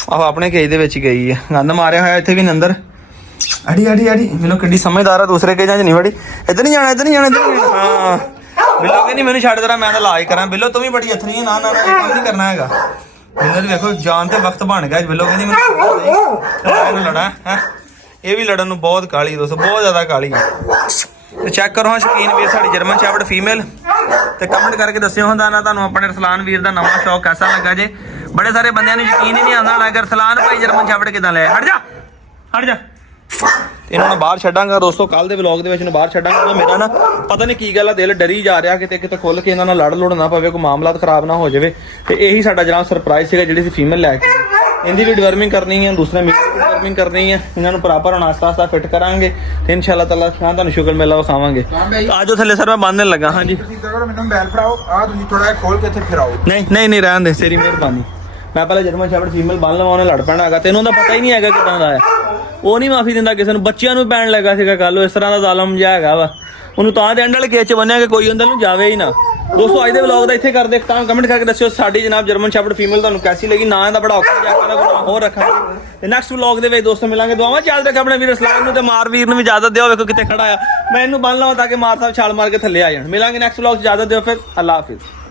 ਆਹ ਆਪਣੇ ਕੇਜ ਦੇ ਵਿੱਚ ਹੀ ਗਈ ਹੈ ਗੰਦ ਮਾਰਿਆ ਹੋਇਆ ਇੱਥੇ ਵੀ ਅੰਦਰ ਐਡੀ ਐਡੀ ਐਡੀ ਮੈਨੂੰ ਕਿੱਡੀ ਸਮਝਦਾਰ ਆ ਦੂਸਰੇ ਕੇਜਾਂ 'ਚ ਨਹੀਂ ਵੜੀ ਇੱਧਰ ਨਹੀਂ ਜਾਣਾ ਇੱਧਰ ਨਹੀਂ ਜਾਣਾ ਇੱਧਰ ਨਹੀਂ ਜਾਣਾ ਹਾਂ ਬਿੱਲੋ ਕਹਿੰਦੀ ਮੈਨੂੰ ਛੱਡ ਦੇਣਾ ਮੈਂ ਤਾਂ ਇਲਾਜ ਕਰਾਂ ਬਿੱਲੋ ਤੂੰ ਵੀ ਬੜੀ ਅਥਰੀ ਹੈ ਨਾ ਨਾ ਇਹ ਕੰਮ ਨਹੀਂ ਕਰਨਾ ਹੈਗਾ ਬਿੱਲੋ ਦੀ ਵੇਖੋ ਜਾਨ ਤੇ ਵਕਤ ਬਣ ਗਿਆ ਬਿੱਲੋ ਕਹਿੰਦੀ ਮੈਨੂੰ ਲੜਾ ਹੈ ਇਹ ਵੀ ਲੜਨ ਨੂੰ ਬਹੁਤ ਕਾਲੀ ਦੋਸਤੋ ਬਹੁਤ ਜ਼ਿਆਦਾ ਕਾਲੀ ਹੈ ਤੇ ਚੈੱਕ ਕਰੋ ਹਾਂ ਸ਼ੌਕੀਨ ਵੀਰ ਸਾਡੀ ਜਰਮਨ ਸ਼ੈਫਰਡ ਫੀਮੇਲ ਤੇ ਕਮੈਂਟ ਕਰਕੇ ਦੱਸਿਓ ਹੁੰਦਾ ਨਾ ਤੁਹਾਨੂੰ ਆਪਣੇ ਰਸਲਾਨ ਵੀਰ ਦਾ ਨਵਾਂ ਸ਼ੌਕ ਕਿਹਦਾ ਲੱਗਾ ਜੇ ਬੜੇ ਸਾਰੇ ਬੰਦਿਆਂ ਨੂੰ ਯਕੀਨ ਹੀ ਨਹੀਂ ਆਉਂਦਾ ਨਾ ਅਗਰ ਰਸਲਾਨ ਭਾਈ ਜਰਮਨ ਸ਼ੈਫਰਡ ਕਿਦਾਂ ਲਿਆ ਹਟ ਜਾ ਤੇ ਇਹਨਾਂ ਨੂੰ ਬਾਹਰ ਛੱਡਾਂਗਾ ਦੋਸਤੋ ਕੱਲ ਦੇ ਵਲੌਗ ਦੇ ਵਿੱਚ ਇਹਨੂੰ ਬਾਹਰ ਛੱਡਾਂਗਾ ਮੇਰਾ ਨਾ ਪਤਾ ਨਹੀਂ ਕੀ ਗੱਲ ਆ ਦਿਲ ਡਰੀ ਜਾ ਰਿਹਾ ਕਿਤੇ ਖੁੱਲ ਕੇ ਇਹਨਾਂ ਨਾਲ ਲੜ ਲੁੜ ਨਾ ਪਵੇ ਕੋਈ ਮਾਮਲਾਤ ਖਰਾਬ ਨਾ ਹੋ ਜਾਵੇ ਤੇ ਇਹੀ ਸਾਡਾ ਜਨਾਬ ਸਰਪ੍ਰਾਈਜ਼ ਸੀਗਾ ਜਿਹੜੀ ਸੀ ਫੀਮੇਲ ਲੈ ਕੇ ਇਹਦੀ ਵੀ ਡਿਵਰਮਿੰਗ ਕਰਨੀ ਹੈ ਦੂਸਰਾ ਡਿਵਰਮਿੰਗ ਕਰਨੀ ਹੈ ਇਹਨਾਂ ਨੂੰ ਪ੍ਰੋਪਰ ਹੁਣ ਆਸਤਾ ਫਿੱਟ ਕਰਾਂਗੇ ਤੇ ਇਨਸ਼ਾਅੱਲਾ ਤਾਲਾ ਤੁਹਾਨੂੰ ਸ਼ੁਗਰ ਮੇਲਾ ਵਿਖਾਵਾਂਗੇ ਆਜੋ ਥੱਲੇ ਸਰ ਮੈਂ ਬੰਨਣ ਲੱਗਾ ਹਾਂਜੀ ਤੁਸੀਂ ਕਰੋ ਮੈਨੂੰ ਬੈਲ ਫੜਾਓ ਆ ਤੁਸੀਂ ਥੋੜਾ ਜਿਹਾ ਖੋਲ ਕੇ ਇੱਥੇ ਫਿਰਾਓ ਨਹੀਂ ਰਹਿਣ ਦੇ ਤੇਰੀ ਮਿਹਰਬਾਨੀ ਮੈਂ ਪਹਿਲਾਂ ਜਰਮਨ ਸ਼ੈਫਰਡ ਫੀਮੇਲ ਬੰਨ ਲਵਾਂ ਉਹਨੇ ਲੜ ਪੈਣਾ ਹੈਗਾ ਤੈਨੂੰ ਤਾਂ ਪਤਾ ਹੀ ਨਹੀਂ ਹੈਗਾ ਕਿਦਾਂ ਦਾ ਹੈ ਉਹ ਨਹੀਂ ਮਾਫੀ ਦਿੰਦਾ ਕਿਸੇ ਨੂੰ ਬੱਚਿਆਂ ਨੂੰ ਪੈਣ ਲੱਗਾ ਸੀਗਾ ਕੱਲ ਇਸ ਤਰ੍ਹਾਂ ਦਾ ਜ਼ਾਲਮ ਜਿਹਾ ਹੈਗਾ ਵਾ ਉਹਨੂੰ ਤਾਂ ਦੇ ਐਂਡ ਵਾਲੇ ਕੇਸ 'ਚ ਬੰਨਿਆ ਕਿ ਕੋਈ ਅੰਦਰ ਨੂੰ ਜਾਵੇ ਹੀ ਨਾ ਦੋਸਤੋ ਅੱਜ ਦੇ ਵਲੌਗ ਦਾ ਇੱਥੇ ਕਰਦੇ ਤਾਂ ਕਮੈਂਟ ਕਰਕੇ ਦੱਸਿਓ ਸਾਡੀ ਜਨਾਬ ਜਰਮਨ ਸ਼ੈਫਰਡ ਫੀਮੇਲ ਤੁਹਾਨੂੰ ਕੈਸੀ ਲੱਗੀ ਨਾ ਇਹਦਾ ਬੜਾ ਔਖਾ ਜਾ ਕੇ ਕੋਈ ਹੋਰ ਰੱਖਾਂਗੇ ਤੇ ਨੈਕਸਟ ਵਲੌਗ ਦੇ ਵਿੱਚ ਦੋਸਤੋ ਮਿਲਾਂਗੇ ਦੁਆਵਾਂ ਚੱਲ ਰੱਖ ਆਪਣੇ ਵੀਰ ਇਸਲਾਮ ਨੂੰ ਤੇ ਮਾਰ ਵੀਰ ਨੂੰ ਵੀ ਇਜਾਜ਼ਤ ਦਿਓ ਵੇਖੋ ਕਿੱਥੇ ਖੜਾ ਆ ਮੈਂ ਇਹਨੂੰ ਬੰਨ ਲਵਾਂ ਤਾਂ ਕਿ ਮਾਰ ਸਾਹਿਬ ਛਾਲ ਮਾਰ ਕੇ ਥੱਲੇ ਆ ਜਾਣ ਮਿਲਾਂਗੇ ਨੈਕਸਟ ਵਲੌਗ 'ਚ ਇਜਾਜ਼ਤ ਦਿਓ ਫਿਰ ਅੱਲਾ ਹਾਫਿਜ਼